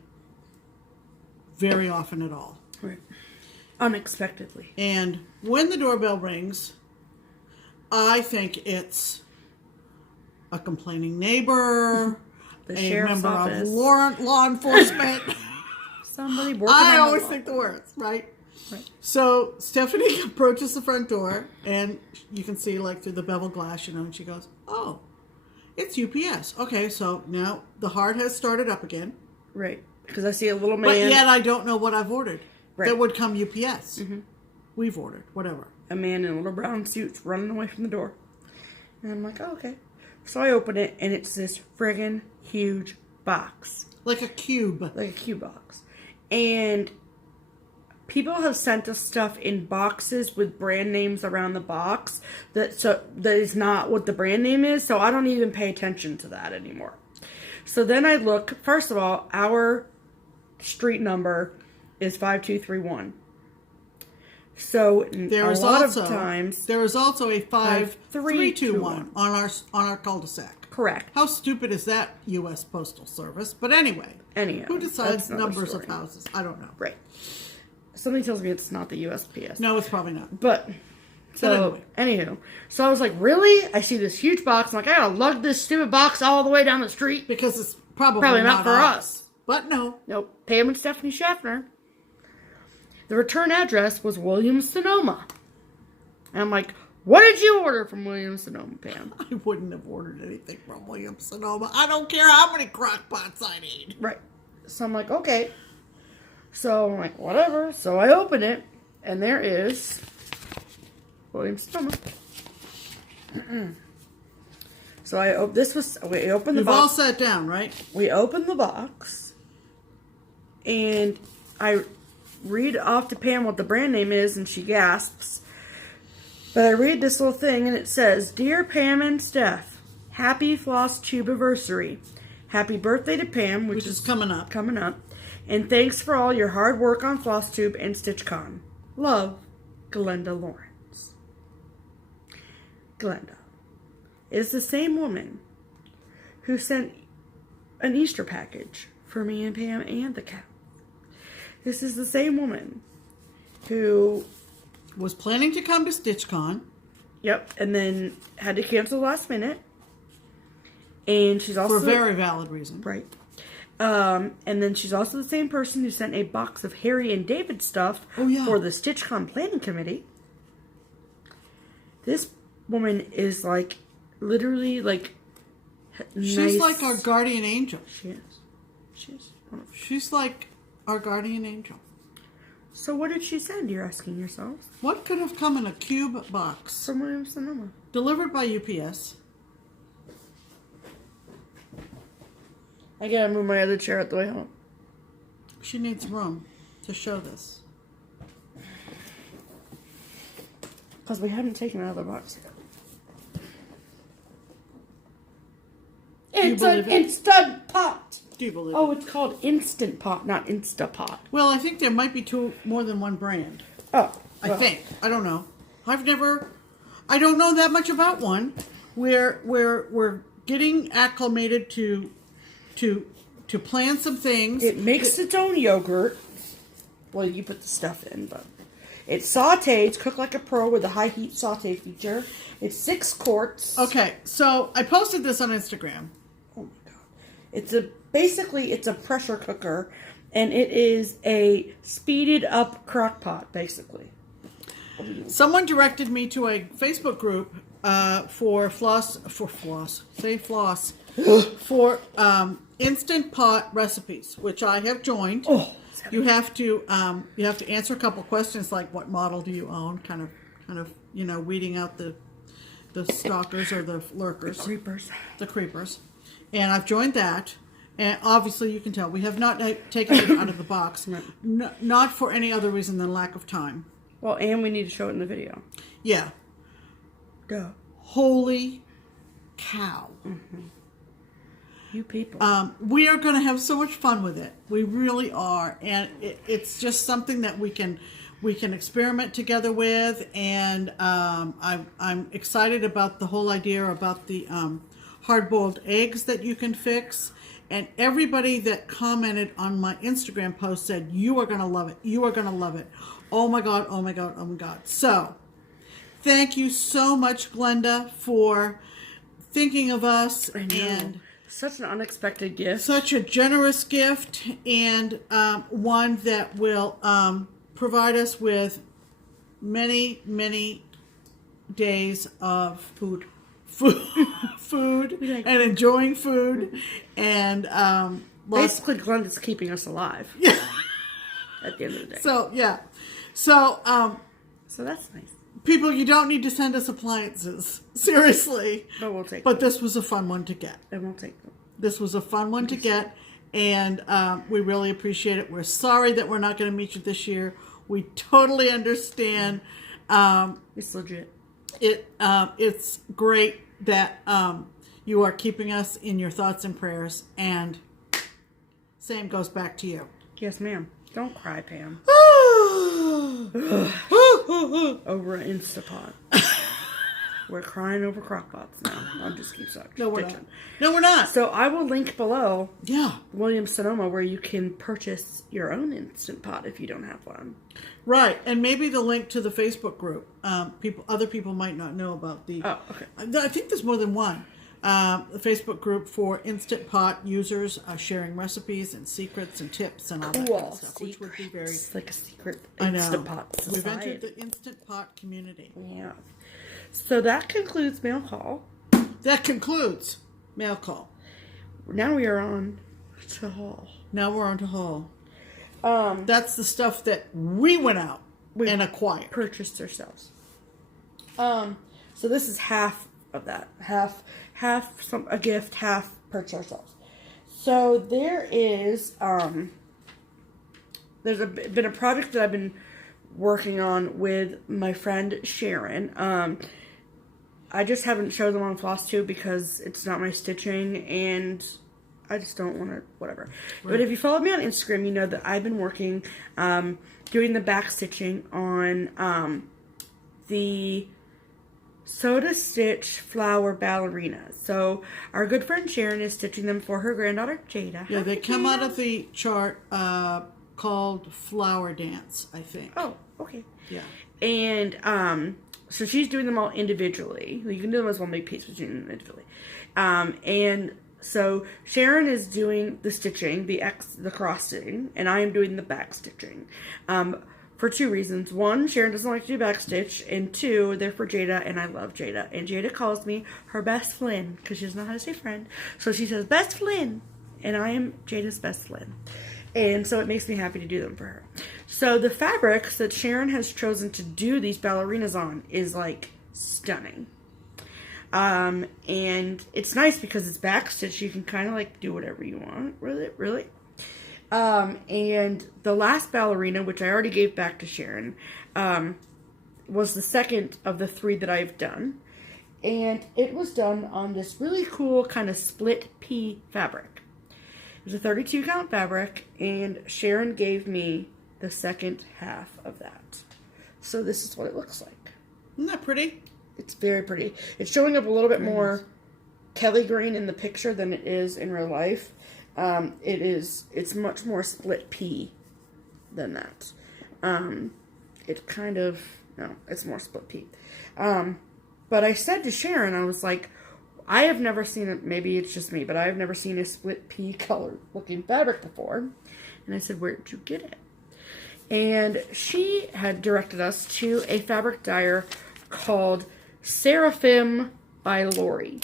very often at all. Right. Unexpectedly. And when the doorbell rings, I think it's a complaining neighbor, The a sheriff's member office. of law enforcement. Somebody working I on always the think the worst, right? Right. So Stephanie approaches the front door, and you can see through the bevel glass, and she goes, "Oh, it's UPS." Okay, so now the heart has started up again. Right. Because I see a little man. But yet I don't know what I've ordered. Right. That would come UPS. We've ordered, whatever. A man in a little brown suit running away from the door. And I'm like, oh, okay. So I open it, and it's this friggin' huge box. Like a cube. Like a cube box. And people have sent us stuff in boxes with brand names around the box that is not what the brand name is, so I don't even pay attention to that anymore. So then I look, first of all, our street number is 5231. So there is also a 5321 on our cul-de-sac. Correct. How stupid is that, U.S. Postal Service? But anyway, who decides numbers of houses? I don't know. Right. Something tells me it's not the USPS. No, it's probably not. But anywho, so I was like, really? I see this huge box. I'm like, I gotta lug this stupid box all the way down the street because it's probably not for us. But no. Nope. Pam and Stephanie Schaffner. The return address was Williams Sonoma. And I'm like, what did you order from Williams Sonoma, Pam? I wouldn't have ordered anything from Williams Sonoma. I don't care how many crock pots I need. Right. So I'm like, okay. So I'm like, whatever. So I open it, and there is Williams Sonoma. So we opened the You've box. all sat down, right? We opened the box, and I read off to Pam what the brand name is, and she gasps. But I read this little thing, and it says, Dear Pam and Steph, happy FlossTube anniversary. Happy birthday to Pam, which is coming up. And thanks for all your hard work on FlossTube and StitchCon. Love, Glenda Lawrence. Glenda is the same woman who sent an Easter package for me and Pam and the cat. This is the same woman who was planning to come to StitchCon. Yep, and then had to cancel last minute. And she's also... For a very valid reason. Right. And then she's also the same person who sent a box of Harry and David stuff for the StitchCon planning committee. This woman is like literally like She's nice. like our guardian angel. She is. She's wonderful. She's like our guardian angel. So what did she send? You're asking yourself. What could have come in a cube box? From Williams Sonoma. Delivered by UPS. I gotta move my other chair out the way home. She needs room to show this. Because we haven't taken it out of the box yet. It's an Instant Pot. Do you believe Oh, it? it's called Instant Pot, not Instapot. Well, I think there might be more than one brand. Oh, I think. I don't know. I don't know that much about one. We're getting acclimated to plan some things. It makes its own yogurt. Well, you put the stuff in, but it's sauteed. Cooked like a pro with a high heat saute feature. It's 6 quarts. Okay, so I posted this on Instagram. Oh my god! It's a pressure cooker, and it is a speeded up crock pot, basically. Someone directed me to a Facebook group for Floss, for Instant Pot recipes, which I have joined. Oh, you have to answer a couple questions like what model do you own, kind of weeding out the stalkers or the lurkers, the creepers, and I've joined that. And obviously, you can tell we have not taken it out of the box, not for any other reason than lack of time. Well, and we need to show it in the video. Yeah. Duh. Holy cow. Mm-hmm. You people. We are going to have so much fun with it. We really are. And it's just something that we can experiment together with. And I'm excited about the whole idea about the hard-boiled eggs that you can fix. And everybody that commented on my Instagram post said, you are going to love it. You are going to love it. Oh my God, oh my God, oh my God. So, thank you so much, Glenda, for thinking of us. I know. And such an unexpected gift. such a generous gift, and one that will provide us with many, many days of food and enjoying food. And basically, Glenda's keeping us alive. Yeah. At the end of the day. So, yeah. So that's nice. people, you don't need to send us appliances. Seriously. But we'll take But them. this was a fun one to get. And we'll take them. This was a fun one to get, and we really appreciate it. We're sorry that we're not going to meet you this year. We totally understand. It's legit. It's great that you are keeping us in your thoughts and prayers, and same goes back to you. Yes, ma'am. Don't cry, Pam. Over an Instapot. We're crying over crockpots now. I'll just keep sucking. No, we're not. No, we're not. So I will link below Yeah. Williams Sonoma where you can purchase your own Instant Pot if you don't have one. Right. And maybe the link to the Facebook group. Other people might not know about the... Oh, okay. I think there's more than one. The Facebook group for Instant Pot users sharing recipes and secrets and tips and all that kind of stuff, which would be very... It's like a secret I know. Instant Pot society. We've entered the Instant Pot community. Yeah. So that concludes Mail Call. That concludes Mail Call. Now we are on to Haul. Now we're on to Haul. That's the stuff that we went out and acquired. Purchased ourselves. So this is half of that. Half a gift, half purchase ourselves. So there is there's been a project that I've been working on with my friend Sharon. I just haven't shown them on FlossTube because it's not my stitching and I just don't want to, whatever. Right. But if you follow me on Instagram, you know that I've been working, doing the back stitching on the Soda Stitch Flower Ballerina. So our good friend Sharon is stitching them for her granddaughter Jada. Yeah, they come out of the chart called Flower Dance, I think. Oh, okay. Yeah. And so she's doing them all individually. You can do them as one big piece, but you're doing them individually. And so Sharon is doing the stitching, the cross stitching, and I am doing the back stitching. for 2 reasons. 1, Sharon doesn't like to do backstitch, and 2, they're for Jada, and I love Jada. And Jada calls me her best Flynn, because she doesn't know how to say friend. So she says, best Flynn, and I am Jada's best Flynn. And so it makes me happy to do them for her. So the fabrics that Sharon has chosen to do these ballerinas on is like stunning. And it's nice because it's backstitch. You can kind of like do whatever you want with it, really. And the last ballerina, which I already gave back to Sharon, was the second of the 3 that I've done. And it was done on this really cool kind of split pea fabric. It was a 32 count fabric, and Sharon gave me the second half of that. So this is what it looks like. Isn't that pretty? It's very pretty. It's showing up a little bit more Kelly green in the picture than it is in real life. It's much more split pea than that. It's more split pea. But I said to Sharon, I was like, I have never seen it, maybe it's just me, but I have never seen a split pea color looking fabric before. And I said, where did you get it? And she had directed us to a fabric dyer called Seraphim by Lori.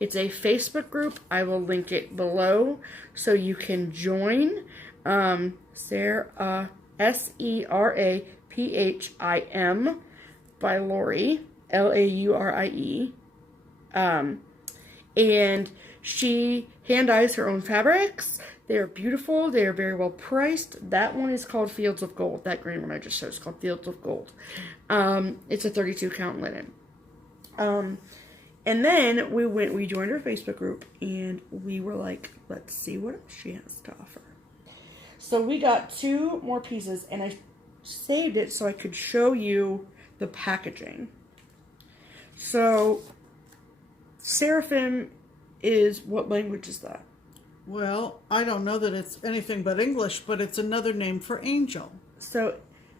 It's a Facebook group. I will link it below so you can join. Seraphim by Lori, Laurie. And she hand dyes her own fabrics. They are beautiful. They are very well priced. That one is called Fields of Gold. That green one I just showed is called Fields of Gold. It's a 32 count linen. And then we joined her Facebook group, and we were like, let's see what else she has to offer. So we got 2 more pieces, and I saved it so I could show you the packaging. So Seraphim is, what language is that? Well, I don't know that it's anything but English, but it's another name for angel. So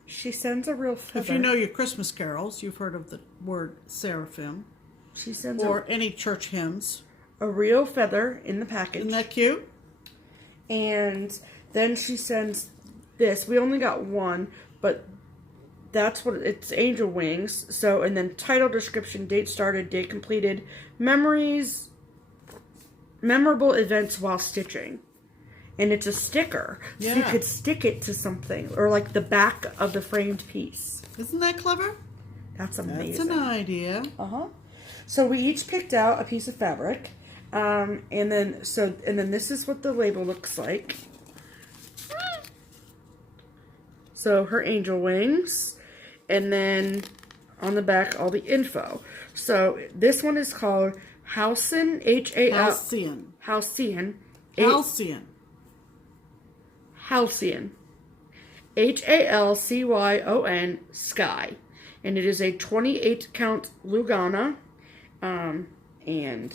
she sends a real feather. If you know your Christmas carols, you've heard of the word seraphim. She sends any church hymns. A real feather in the package. Isn't that cute? And then she sends this. We only got 1, but that's what it's, angel wings. So, and then title, description, date started, date completed, memories, memorable events while stitching. And it's a sticker. So you could stick it to something, or like the back of the framed piece. Isn't that clever? That's amazing. That's an idea. So we each picked out a piece of fabric. And then this is what the label looks like. So her angel wings, and then on the back all the info. So this one is called Halcyon, Halcyon. Halcyon. Halcyon. Halcyon. Halcyon Sky. And it is a 28 count Lugana. And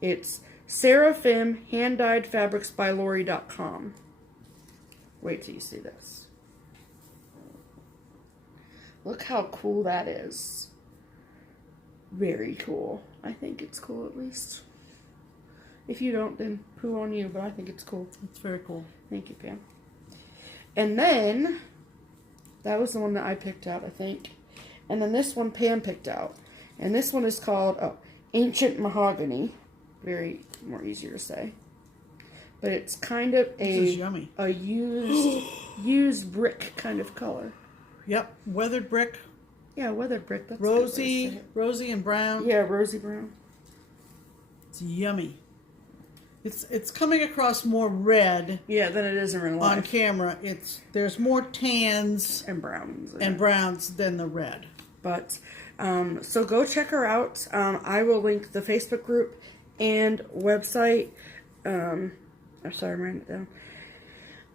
it's Seraphim Hand Dyed Fabrics by Lori.com. Wait till you see this. Look how cool that is. Very cool. I think it's cool, at least. If you don't, then poo on you, but I think it's cool. It's very cool. Thank you, Pam. And then, that was the one that I picked out, I think. And then this one Pam picked out. And this one is called Ancient Mahogany. Very more easier to say. But it's kind of yummy. A used brick kind of color. Yep, weathered brick. Yeah, weathered brick. That's rosy and brown. Yeah, rosy brown. It's yummy. It's coming across more red. Yeah, than it is in real life. On camera, there's more tans and browns than the red. But so go check her out. I will link the Facebook group and website. I'm sorry, I'm writing it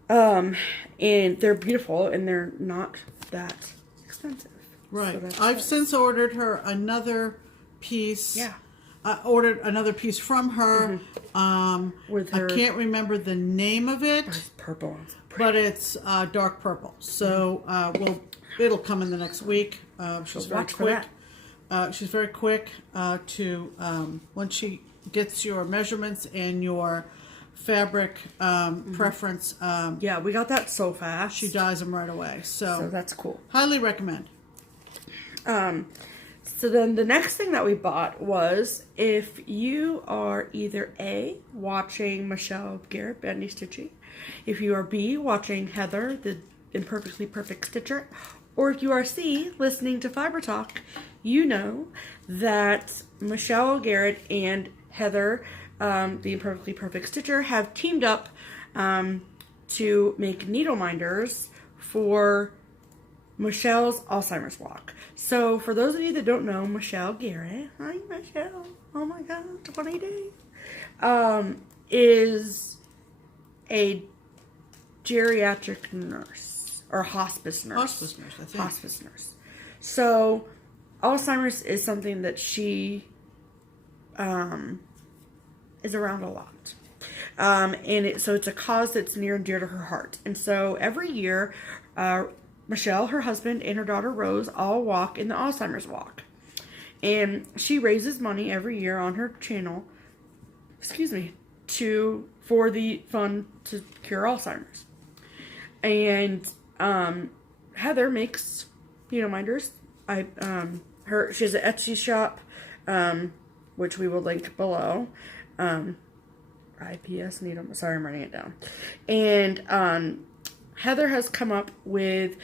down. And they're beautiful, and they're not that expensive. Right. So I've since ordered her another piece. Yeah. I ordered another piece from her. With her, I can't remember the name of it. It's purple. But it's dark purple. So it'll come in the next week. She's very quick. She's very quick to once she gets your measurements and your fabric preference. Yeah, we got that so fast. She dyes them right away. So that's cool. Highly recommend. So then the next thing that we bought was, if you are either A, watching Michelle Garrett Bendy Stitchy, if you are B, watching Heather, the Imperfectly Perfect Stitcher, or if you are C, listening to Fiber Talk, you know that Michelle Garrett and Heather, the Imperfectly Perfect Stitcher, have teamed up to make Needleminders for Michelle's Alzheimer's walk. So for those of you that don't know, Michelle Garrett, hi Michelle, oh my god, 20 days, is a geriatric nurse, or hospice nurse. Hospice nurse, I think. Hospice nurse. So Alzheimer's is something that she is around a lot. So it's a cause that's near and dear to her heart. And so every year, Michelle, her husband, and her daughter Rose all walk in the Alzheimer's walk. And she raises money every year on her channel, for the fund to cure Alzheimer's. And Heather makes Needleminders. She has an Etsy shop, which we will link below. TheIPSNeedleMinders. Sorry, I'm writing it down. And Heather has come up with,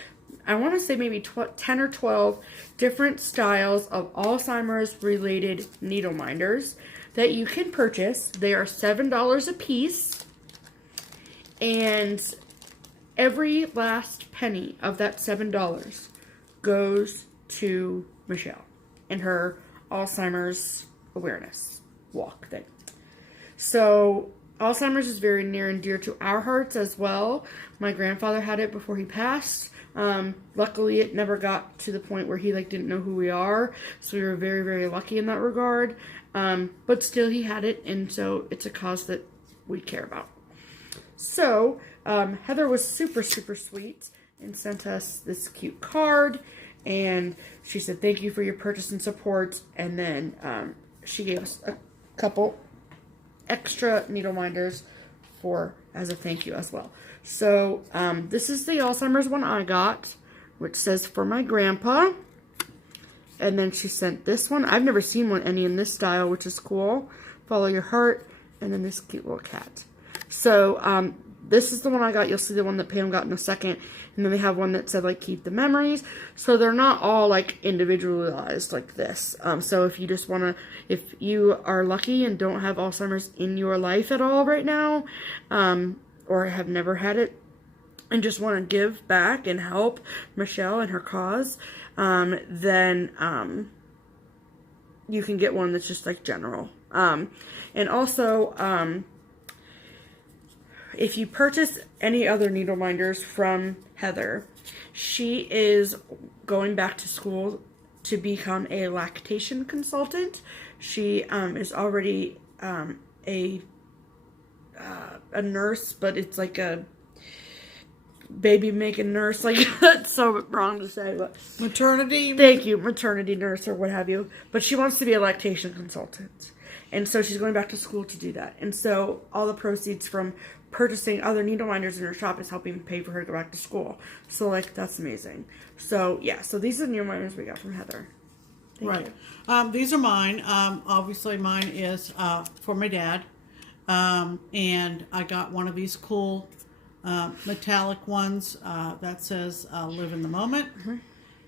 I want to say maybe 10 or 12 different styles of Alzheimer's related Needleminders that you can purchase. They are $7 a piece, and every last penny of that $7 goes to Michelle and her Alzheimer's awareness walk thing. So Alzheimer's is very near and dear to our hearts as well. My grandfather had it before he passed. Luckily, it never got to the point where he didn't know who we are. So we were very, very lucky in that regard. But still, he had it, and so it's a cause that we care about. So Heather was super, super sweet and sent us this cute card. And she said, thank you for your purchase and support. And then she gave us a couple extra Needleminders as a thank you as well. So this is the Alzheimer's one I got, which says for my grandpa. And then she sent this one. I've never seen any in this style, which is cool. Follow your heart. And then this cute little cat. So this is the one I got. You'll see the one that Pam got in a second. And then they have one that said keep the memories. So they're not all individualized like this. So if you just want to, if you are lucky and don't have Alzheimer's in your life at all right now, or have never had it, and just want to give back and help Michelle and her cause, then you can get one that's just general. And also, if you purchase any other Needleminders from Heather, she is going back to school to become a lactation consultant. She is already a nurse, but it's a baby making nurse. That's so wrong to say, but maternity. Thank you, maternity nurse or what have you. But she wants to be a lactation consultant, and so she's going back to school to do that. And so all the proceeds from purchasing other Needleminders in her shop is helping pay for her to go back to school. So that's amazing. So yeah, so these are the Needleminders we got from Heather. Thank you. These are mine. Obviously mine is for my dad. And I got one of these cool metallic ones that says live in the moment.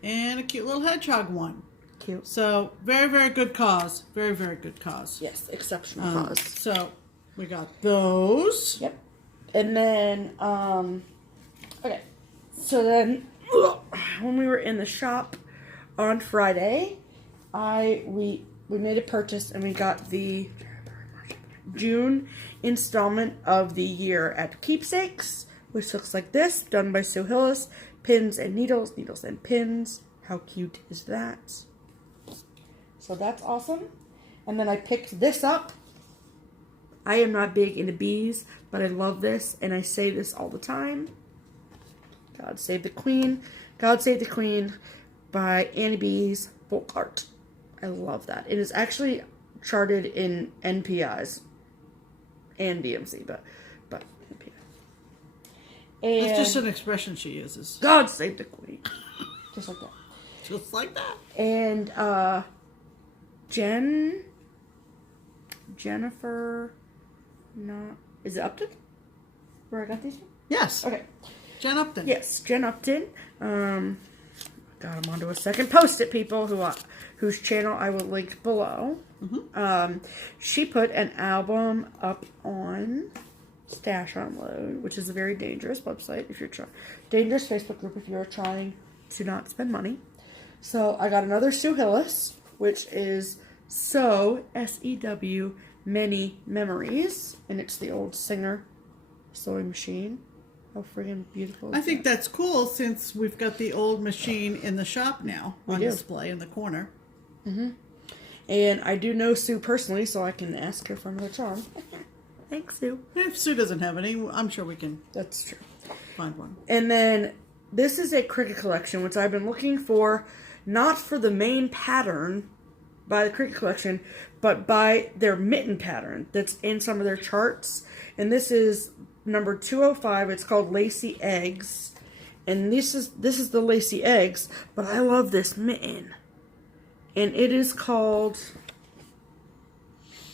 And a cute little hedgehog one. Cute. So very, very good cause. Very, very good cause. Yes, exceptional cause. So we got those. Yep. And then, okay. So then, when we were in the shop on Friday, we made a purchase and we got the June installment of the year at Keepsakes, which looks like this, done by Sue Hillis. Pins and needles, needles and pins. How cute is that? So that's awesome. And then I picked this up. I am not big into bees, but I love this, and I say this all the time. God Save the Queen. God Save the Queen by Annie B's folk art. I love that. It is actually charted in NPI's and BMC, but It's just an expression she uses. God save the queen. Just like that. Just like that. And Jennifer, no, is it Upton? Where I got these from? Yes. Okay. Jen Upton. Yes, Jen Upton. Got them onto a second post-it, people whose channel I will link below. Mm-hmm. She put an album up on Stash Unload, which is a very dangerous website if you're dangerous Facebook group if you're trying to not spend money. So I got another Sue Hillis, which is Sew SEW Many Memories, and it's the old Singer sewing machine. How friggin' beautiful! I think that's cool since we've got the old machine in the shop now on display in the corner. Mm-hmm. And I do know Sue personally, so I can ask her for another charm. Thanks, Sue. If Sue doesn't have any, I'm sure we can. That's true. Find one. And then this is a Cricut collection, which I've been looking for, not for the main pattern by the Cricut collection, but by their mitten pattern that's in some of their charts. And this is number 205. It's called Lacy Eggs. And this is the Lacy Eggs, but I love this mitten. And it is called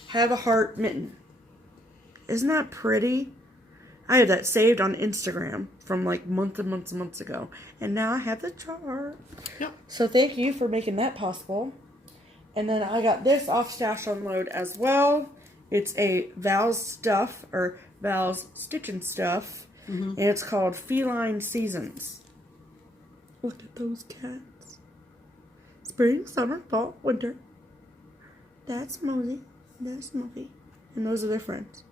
Have a Heart Mitten. Isn't that pretty? I had that saved on Instagram from like months and months and months ago. And now I have the chart. Yep. So thank you for making that possible. And then I got this off Stash Unload as well. It's a Val's Stuff, or Val's Stitchin' Stuff. Mm-hmm. And it's called Feline Seasons. Look at those cats. Spring, summer, fall, winter. That's Mosey. That's Muffy. And those are their friends.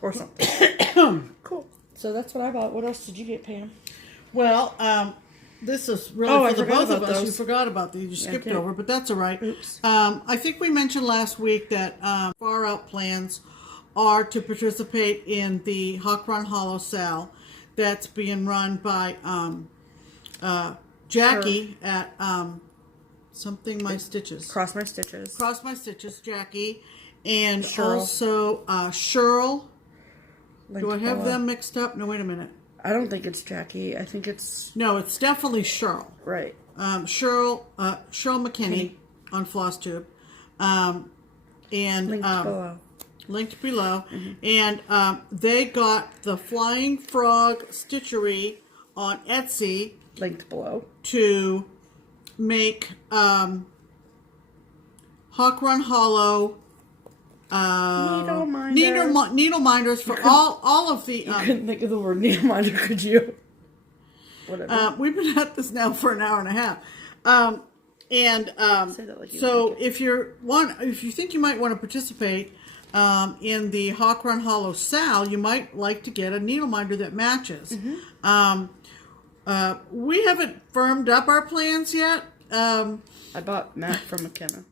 Or something. Cool. So that's what I bought. What else did you get, Pam? Well, this is really for the both of us. those. You forgot about these. You skipped over, but that's all right. Oops. I think we mentioned last week that far out plans are to participate in the Run Hollow SAL that's being run by Jackie at something My Stitches. Cross My Stitches. Cross My Stitches, Jackie. And Shirl. also Shirl. Linked Do I have below. them mixed up? No, wait a minute. I don't think it's Jackie. I think it's... No, it's definitely Shirl. Right. Shirl McKinney on FlossTube. And Linked below. Linked below. Mm-hmm. And they got the Flying Frog Stitchery on Etsy. Linked below. To make Run Hollow Needleminders for all of the... you couldn't think of the word needleminder, could you? Whatever. We've been at this now for an hour and a half. So if you think you might want to participate in the Run Hollow SAL, you might like to get a needleminder that matches. Mm-hmm. We haven't firmed up our plans yet. I bought Matt from McKenna.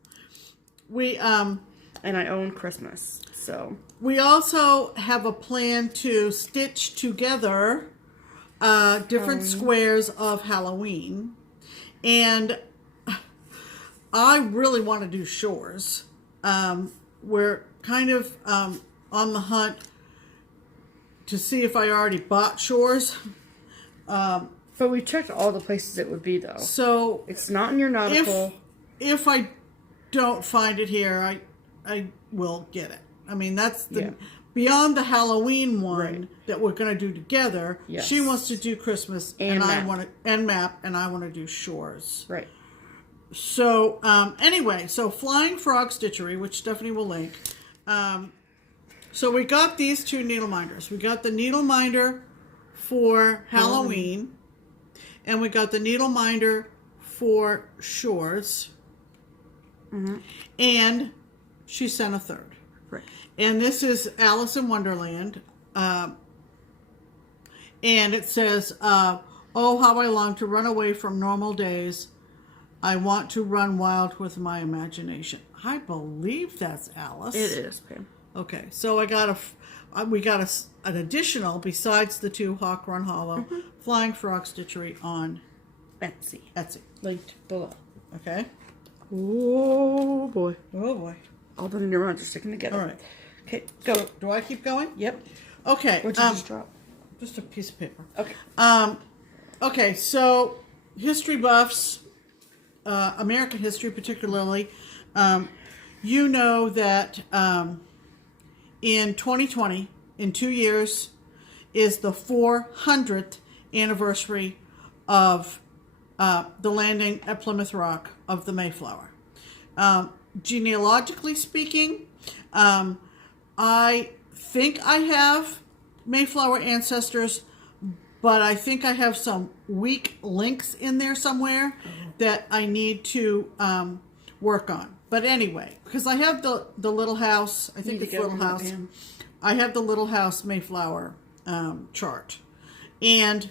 And I own Christmas, so. We also have a plan to stitch together different squares of Halloween. And I really want to do shores. We're kind of on the hunt to see if I already bought shores. But we checked all the places it would be, though. So it's not in your nautical. If I don't find it here, I will get it. I mean, that's the beyond the Halloween one that we're going to do together. Yes. She wants to do Christmas, and I want to do shores. Right. So anyway, so Flying Frog Stitchery, which Stephanie will link. So we got these two needleminders. We got the needleminder for Halloween, and we got the needleminder for shores. Mm-hmm. And she sent a third. Right. And this is Alice in Wonderland. And it says, oh, how I long to run away from normal days. I want to run wild with my imagination. I believe that's Alice. It is, Pam. Okay, so we got an additional, besides the two Run Hollow, Flying Frog Stitchery on Etsy. Linked below. Okay. Oh, boy. Oh, boy. All the neurons are sticking together. All right. Okay, go. Do I keep going? Yep. Okay. What'd you just drop? Just a piece of paper. Okay. Okay, so history buffs, American history particularly, you know that in 2020, in 2 years, is the 400th anniversary of the landing at Plymouth Rock of the Mayflower. Genealogically speaking, I think I have Mayflower ancestors, but I think I have some weak links in there somewhere that I need to work on. But anyway, because I have the Little House, I think it's Little House. I have the Little House Mayflower chart. And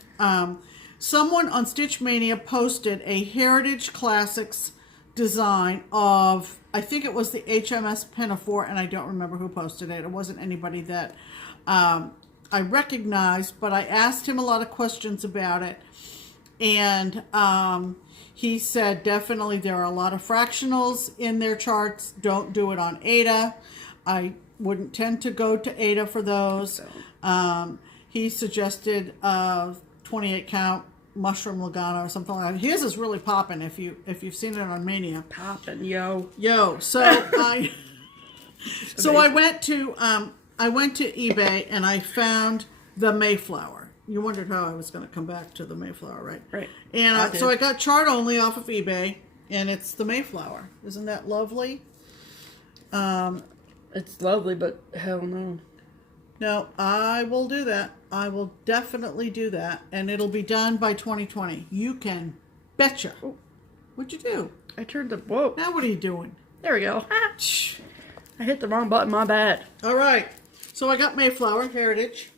someone on Stitch Mania posted a Heritage Classics design of, I think it was the HMS Pinafore, and I don't remember who posted it. It wasn't anybody that I recognized, but I asked him a lot of questions about it. And he said definitely there are a lot of fractionals in their charts. Don't do it on Ada. I wouldn't tend to go to Ada for those. He suggested 28 count mushroom Lagana or something like that. His is really popping if you've seen it on Mania. Popping, yo. So I went to eBay and I found the Mayflower. You wondered how I was going to come back to the Mayflower, right? Right. And so I got chart only off of eBay, and it's the Mayflower. Isn't that lovely? It's lovely, but hell no. No, I will do that. I will definitely do that, and it'll be done by 2020. You can betcha. Oh. What'd you do? I turned the... Whoa. Now what are you doing? There we go. I hit the wrong button. My bad. All right. So I got Mayflower Heritage.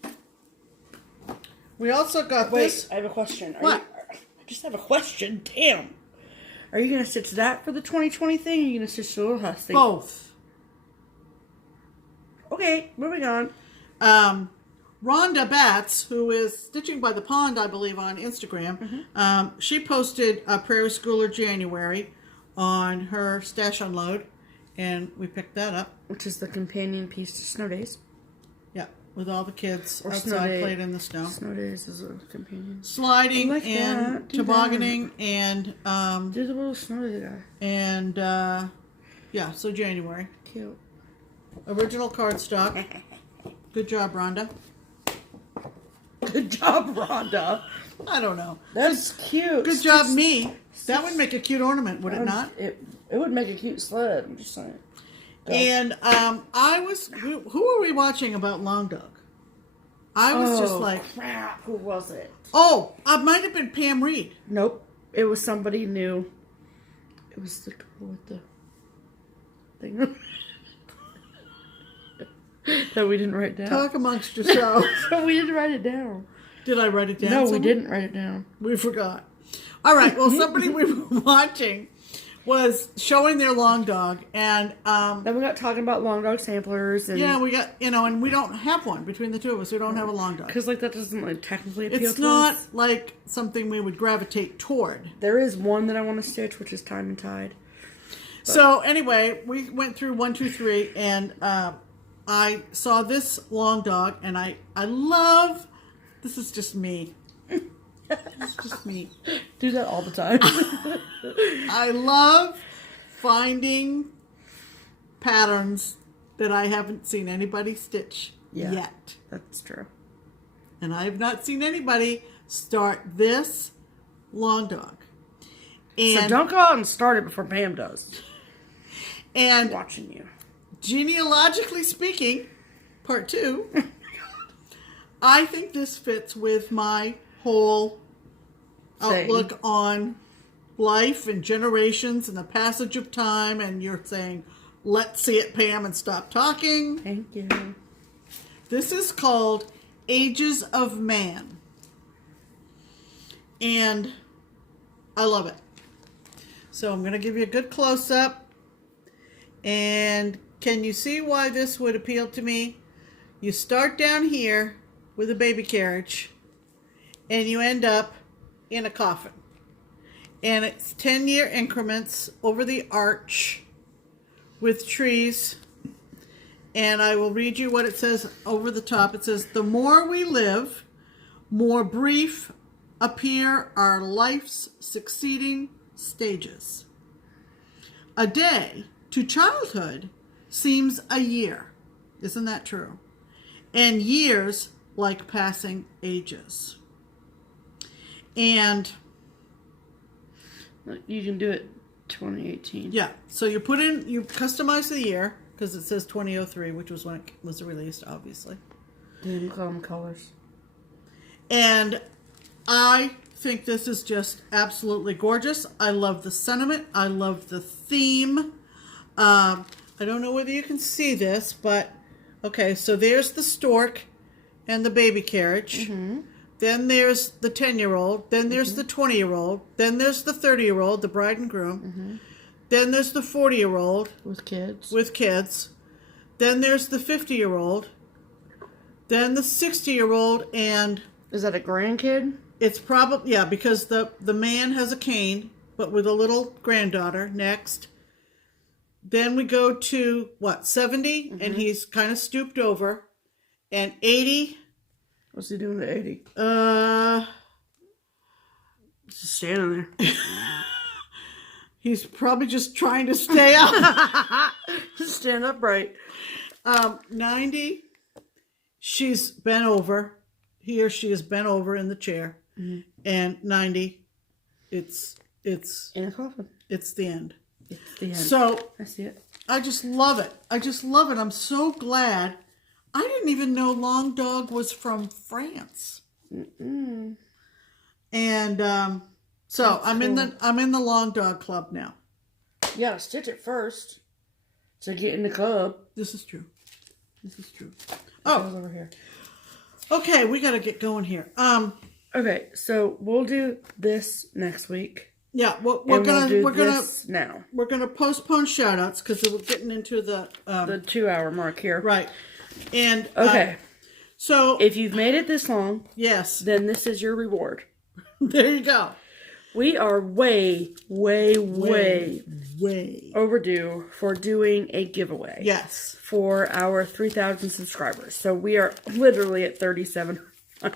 We also got this. I have a question. What? I just have a question. Damn. Are you going to stitch that for the 2020 thing, or are you going to stitch the Little House thing? Both. Okay, moving on. Rhonda Batts, who is Stitching by the Pond, I believe, on Instagram, she posted a Prairie Schooler January on her stash unload, and we picked that up. Which is the companion piece to Snow Days. Yeah, with all the kids Or outside playing in the snow. Snow Days is a companion. Sliding like and that. Do tobogganing and Do the little Snow Day guy. and yeah, so January. Cute. Original cardstock. Good job, Rhonda. Good job, Rhonda. I don't know. That's cute. Good job, me. That would make a cute ornament, would it not? It would make a cute sled. I'm just saying. Go. And who were we watching about Long Dog? I was just like, crap. Who was it? oh, it might have been Pam Reed. Nope. It was somebody new. It was the girl with the thing that we didn't write down. Talk amongst yourselves. We didn't write it down. Did I write it down? No, somewhere? we didn't write it down. We forgot. All right. Well, somebody we were watching was showing their Long Dog, and Then we got talking about Long Dog samplers, and yeah, we got and we don't have one between the two of us. We don't have a Long Dog because that doesn't technically appeal It's to not us. like something we would gravitate toward. There is one that I want to stitch, which is Time and Tide. But. So anyway, we went through 1, 2, 3, and I saw this Long Dog, and I love. This is just me. It's just me. Do that all the time. I love finding patterns that I haven't seen anybody stitch yet. That's true. And I have not seen anybody start this Long Dog. And, So don't go out and start it before Pam does. And I'm watching you. Genealogically speaking, part 2, I think this fits with my whole outlook on life and generations and the passage of time, and you're saying, let's see it, Pam, and stop talking. Thank you. This is called Ages of Man. And I love it. So I'm going to give you a good close-up. And can you see why this would appeal to me? You start down here with a baby carriage, and you end up in a coffin. And it's 10-year increments over the arch with trees. And I will read you what it says over the top. It says, the more we live, more brief appear our life's succeeding stages. A day to childhood seems a year. Isn't that true? And years like passing ages. And you can do it 2018. yeah, so you customize the year, because it says 2003, which was when it was released, obviously. Didn't call them colors. And I think this is just absolutely gorgeous. I love the sentiment. I love the theme. I don't know whether you can see this, but okay, so there's the stork and the baby carriage. Mm-hmm. Then there's the 10-year-old. Then there's the 20-year-old. Then there's the 30-year-old, the bride and groom. Mm-hmm. Then there's the 40-year-old. With kids. With kids. Then there's the 50-year-old. Then the 60-year-old, and... Is that a grandkid? It's probably, yeah, because the man has a cane, but with a little granddaughter next. Then we go to, 70? Mm-hmm. And he's kind of stooped over. And 80... What's he doing to 80? Just standing there. He's probably just trying to stay up. Just stand upright. 90, she's bent over. He or she is bent over in the chair. Mm-hmm. And 90, it's in a coffin. It's the end. It's the end. So I see it. I just love it. I just love it. I'm so glad. I didn't even know Long Dog was from France. Mm-mm. And so that's I'm cool. I'm in the Long Dog Club now. You gotta stitch it first to get in the club. This is true. This is true. Oh, over here. Okay, we gotta get going here. Okay, so we'll do this next week. Yeah, we're gonna postpone shout-outs because we're getting into the 2-hour mark here. Right. And okay. So if you've made it this long, yes, then this is your reward. There you go. We are way overdue for doing a giveaway. Yes. For our 3,000 subscribers. So we are literally at 3,700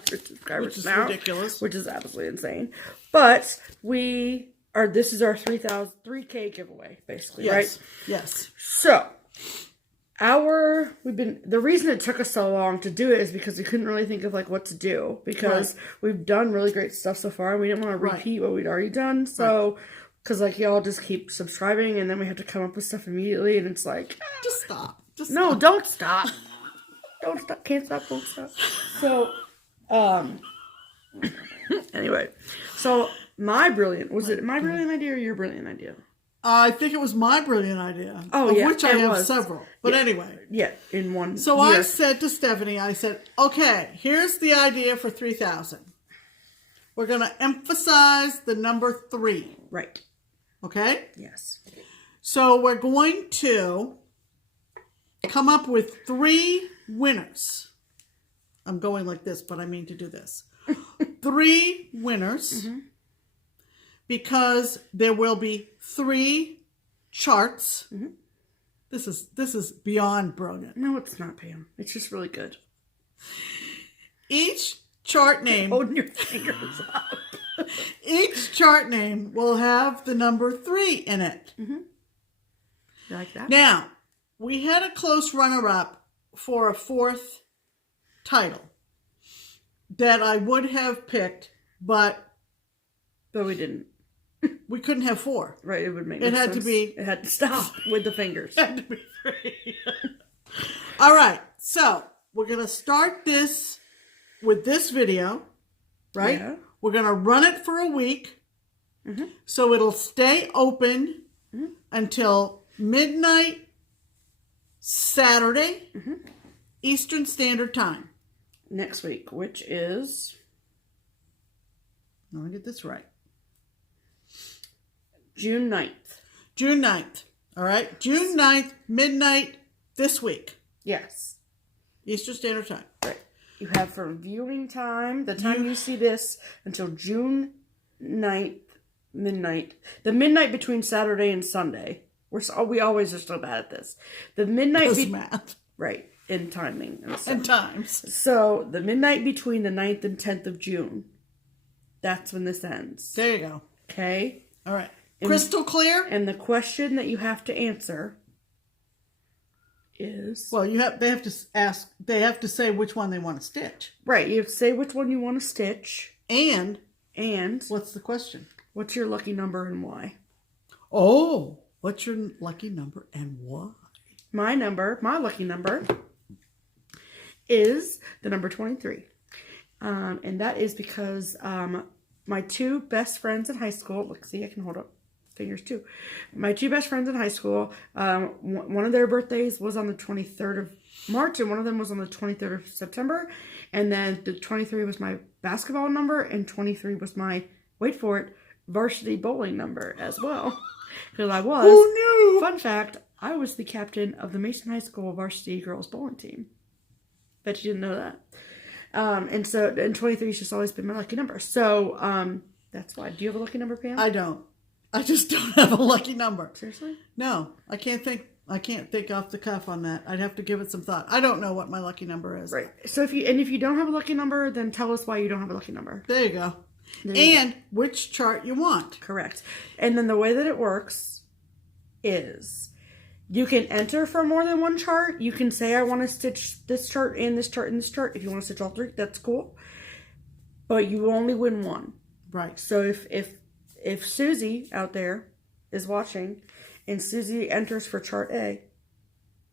subscribers which is now. Ridiculous. Which is absolutely insane. But this is our 3K giveaway, basically, yes. right? Yes. So the reason it took us so long to do it is because we couldn't really think of what to do, because we've done really great stuff so far and we didn't want to repeat what we'd already done. So because y'all just keep subscribing and then we have to come up with stuff immediately, and it's just stop. Don't stop. Don't stop. Can't stop, won't stop. So anyway, so my brilliant idea or your brilliant idea? I think it was my brilliant idea. Oh, of yeah. Which I have several. But anyway. Yeah, in one So year. I said to Stephanie, okay, here's the idea for 3,000. We're going to emphasize the number 3. Right. Okay? Yes. So we're going to come up with 3 winners. I'm going like this, but I mean to do this. 3 winners. Mm-hmm. Because there will be 3 charts. Mm-hmm. This is beyond brilliant. No, it's not, Pam. It's just really good. Each chart name... Holding your fingers up. Each chart name will have the number 3 in it. Mm-hmm. You like that? Now, we had a close runner-up for a 4th title that I would have picked, but we didn't. We couldn't have 4. Right, it would make it no had sense. It had to stop with the fingers. It had to be 3. All right, so we're going to start this with this video, right? Yeah. We're going to run it for a week. Mm-hmm. So it'll stay open until midnight Saturday, Eastern Standard Time. Next week, which is... Let me get this right. June 9th. June 9th. All right. June 9th, midnight this week. Yes. Eastern Standard Time. Right. You have from viewing time, the time you see this, until June 9th, midnight. The midnight between Saturday and Sunday. We always are so bad at this. The midnight... Math. Right. In timing. And times. So, the midnight between the 9th and 10th of June. That's when this ends. There you go. Okay? All right. Crystal clear? And the question that you have to answer is... Well, they have to say which one they want to stitch. Right. You have to say which one you want to stitch. And... What's the question? What's your lucky number and why? Oh, what's your lucky number and why? My lucky number is the number 23. And that is because my two best friends in high school, look, see, I can hold up fingers too. My two best friends in high school, one of their birthdays was on the 23rd of March and one of them was on the 23rd of September. And then the 23 was my basketball number and 23 was my, wait for it, varsity bowling number as well. Because I was. Oh, no. Fun fact, I was the captain of the Mason High School varsity girls bowling team. Bet you didn't know that. And 23 has just always been my lucky number. So, that's why. Do you have a lucky number, Pam? I don't. I just don't have a lucky number. Seriously? No, I can't think off the cuff on that. I'd have to give it some thought. I don't know what my lucky number is. Right. So if you don't have a lucky number, then tell us why you don't have a lucky number. There you go. Which chart you want. Correct. And then the way that it works is you can enter for more than one chart. You can say I want to stitch this chart and this chart and this chart. If you want to stitch all three, that's cool. But you only win one. Right. So if Susie out there is watching and Susie enters for chart A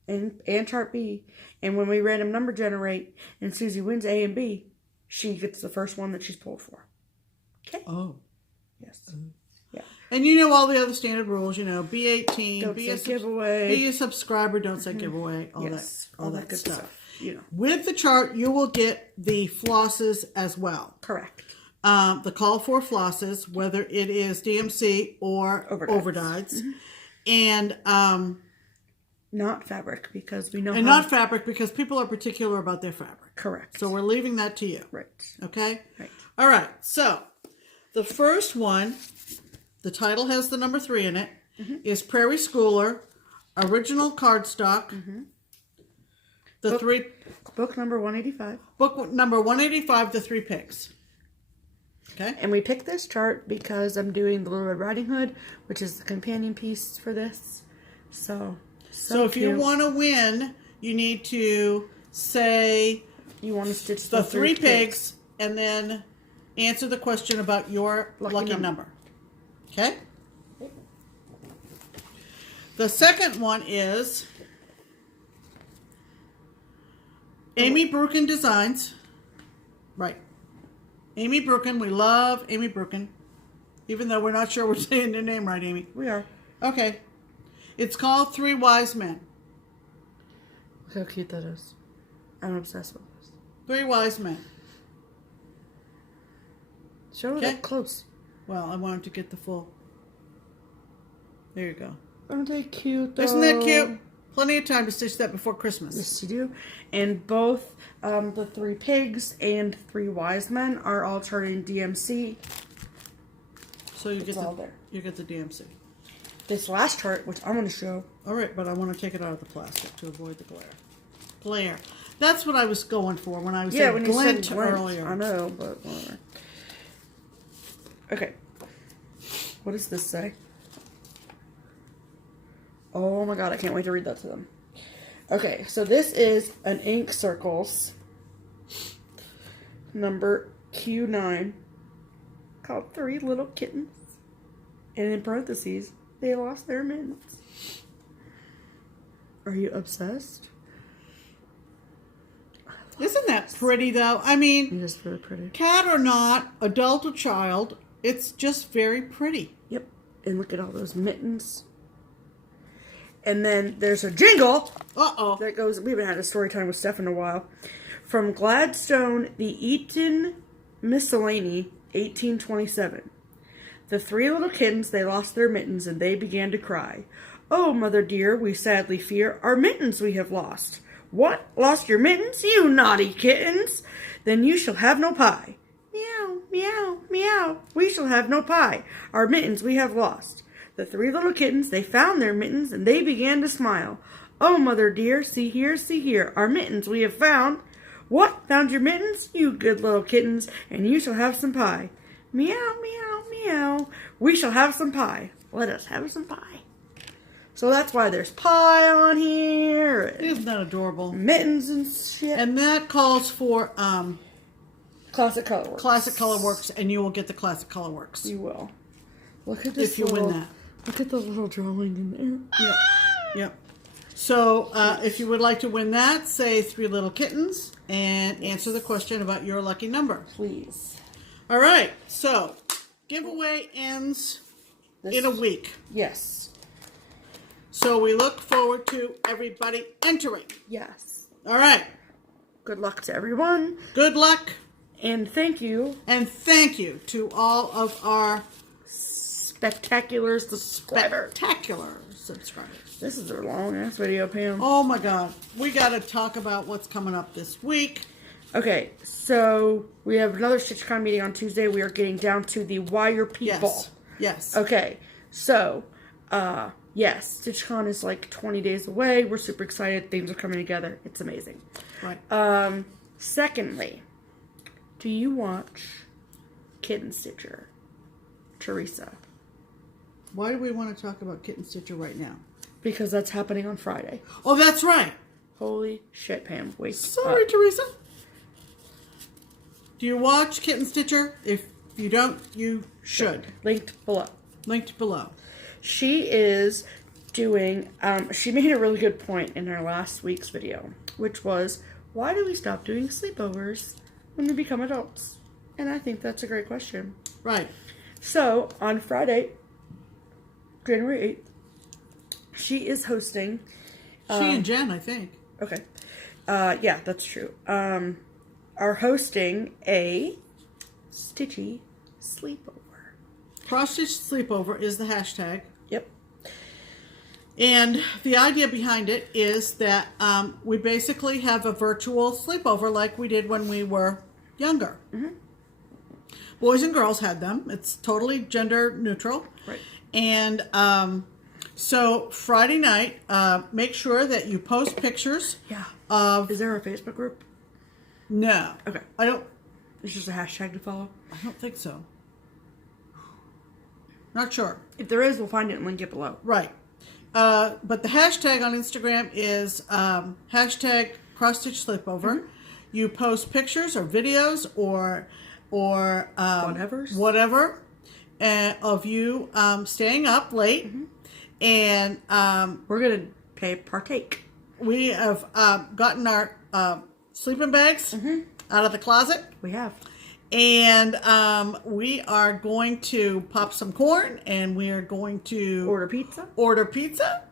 and chart B, and when we random number generate and Susie wins A and B, she gets the first one that she's pulled for. Okay? Oh. Yes. Yeah. And you know all the other standard rules, be 18, don't say giveaway. Be a subscriber, don't say giveaway, all that good stuff. With the chart, you will get the flosses as well. Correct. The call for flosses, whether it is DMC or overdyes. Mm-hmm. And not fabric because we know not fabric because people are particular about their fabric. Correct. So we're leaving that to you. Right. Okay? Right. All right. So the first one, the title has the number 3 in it, is Prairie Schooler, original cardstock. Book number 185. Book number 185, The Three Pigs. Okay. And we picked this chart because I'm doing the Little Red Riding Hood, which is the companion piece for this. So if you want to win, you need to say you want to stitch the three pigs and then answer the question about your lucky number. Okay? The second one is Amy Brucken Designs. Right. Amy Brucken. We love Amy Brucken. Even though we're not sure we're saying their name right, Amy. We are. Okay. It's called Three Wise Men. Look how cute that is. I'm obsessed with this. Three Wise Men. Show it up close. Well, I wanted to get the full. There you go. Aren't they cute, though? Isn't that cute? Plenty of time to stitch that before Christmas. Yes, you do. And both the Three Pigs and Three Wise Men are all charted in DMC. So you get the DMC. This last chart, which I'm going to show. All right, but I want to take it out of the plastic to avoid the glare. That's what I was going for when I was saying glint earlier. I know, but whatever. Okay. What does this say? Oh my god, I can't wait to read that to them. Okay, so this is an ink circles number Q9 called Three Little Kittens. And in parentheses, they lost their mittens. Are you obsessed? Isn't that pretty, though? I mean, it is very pretty. Cat or not, adult or child, it's just very pretty. Yep. And look at all those mittens. And then there's a jingle. Uh-oh. That goes, we haven't had a story time with Steph in a while. From Gladstone, the Eton Miscellany, 1827. The three little kittens, they lost their mittens, and they began to cry. Oh, mother dear, we sadly fear, our mittens we have lost. What? Lost your mittens, you naughty kittens? Then you shall have no pie. Meow, meow, meow. We shall have no pie. Our mittens we have lost. The three little kittens, they found their mittens, and they began to smile. Oh, mother dear, see here, our mittens we have found. What? Found your mittens? You good little kittens, and you shall have some pie. Meow, meow, meow. We shall have some pie. Let us have some pie. So that's why there's pie on here. Isn't that adorable? Mittens and shit. And that calls for Classic Colorworks. Classic Colorworks, and you will get the Classic Colorworks. You will. Look at this if you win that. Look at the little drawing in there. Yep. Yep. So if you would like to win that, say 3 little kittens and answer the question about your lucky number. Please. All right. So giveaway ends in a week. Yes. So we look forward to everybody entering. Yes. All right. Good luck to everyone. Good luck. And thank you. And thank you to all of our spectacular subscribers. This is a long ass video, Pam. Oh my God. We got to talk about what's coming up this week. Okay, so we have another StitchCon meeting on Tuesday. We are getting down to the wire people. Yes. Yes. Okay, so, yes, StitchCon is like 20 days away. We're super excited. Things are coming together. It's amazing. Right. Secondly, do you watch KittenStitcher? Theresa. Why do we want to talk about KittenStitcher right now? Because that's happening on Friday. Oh, that's right. Holy shit, Pam. Wake Sorry, up. Theresa. Do you watch KittenStitcher? If you don't, you should. Linked below. Linked below. She is doing, she made a really good point in her last week's video, which was, why do we stop doing sleepovers when we become adults? And I think that's a great question. Right. So, on Friday, January 8th, she is hosting. She and Jen, I think. Okay. Yeah, that's true. Are hosting a Stitchy Sleepover. Cross-stitch sleepover is the hashtag. Yep. And the idea behind it is that we basically have a virtual sleepover like we did when we were younger. Mm-hmm. Boys and girls had them. It's totally gender neutral. Right. And so Friday night, make sure that you post pictures. Yeah. Of Is there a Facebook group? No. Okay. It's just a hashtag to follow? I don't think so. Not sure. If there is, we'll find it and link it below. Right. But the hashtag on Instagram is hashtag cross-stitch sleepover. Mm-hmm. You post pictures or videos or whatever of you staying up late. Mm-hmm. And we're going to partake. We have gotten our sleeping bags out of the closet. We have. And we are going to pop some corn, and we are going to order pizza.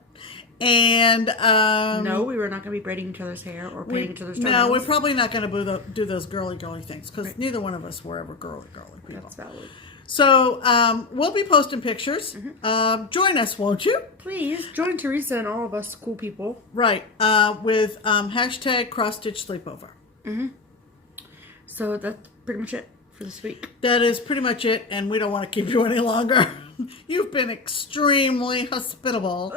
And no, we were not going to be braiding each other's hair or painting each other's toenails. No, we're probably not going to do those girly things because neither one of us were ever girly people. That's valid. So we'll be posting pictures. Join us, won't you? Please join Theresa and all of us cool people. Right, with hashtag cross-stitch sleepover. So that's pretty much it for this week. That is pretty much it, and we don't want to keep you any longer. You've been extremely hospitable.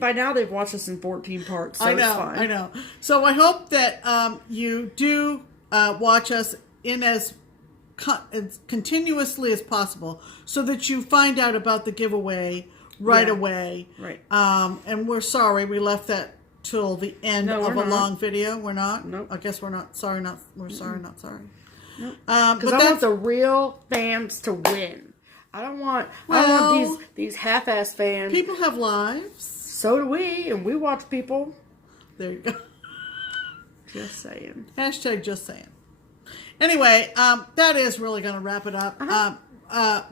By now they've watched us in 14 parts, so it's fine. I know. So I hope that you do watch us in as continuously as possible so that you find out about the giveaway right away. Right. And we're sorry we left that till the end of a long video. We're not? Nope. I guess we're not. Sorry, not. We're sorry, not sorry. Nope. Because I want the real fans to win. I don't want these half-ass fans. People have lives. So do we, and we watch people. There you go. Just saying. Hashtag just saying. Anyway, that is really going to wrap it up.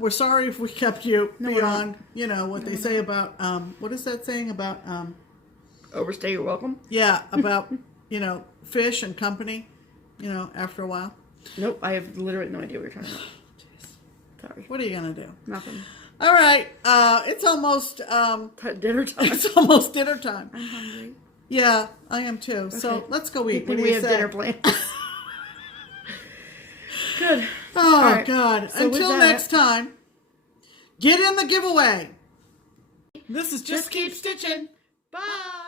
We're sorry if we kept you beyond, what they say about, what is that saying about... overstay your welcome? Yeah, about, fish and company, after a while. Nope, I have literally no idea what you're talking about. Jeez. Sorry. What are you going to do? Nothing. All right, it's almost... dinner time. It's almost dinner time. I'm hungry. Yeah, I am too. Okay. So let's go eat. What do you have say? Dinner plans. Good. Oh, right. God. So until next time, get in the giveaway. This is Just Keep Stitching. Bye.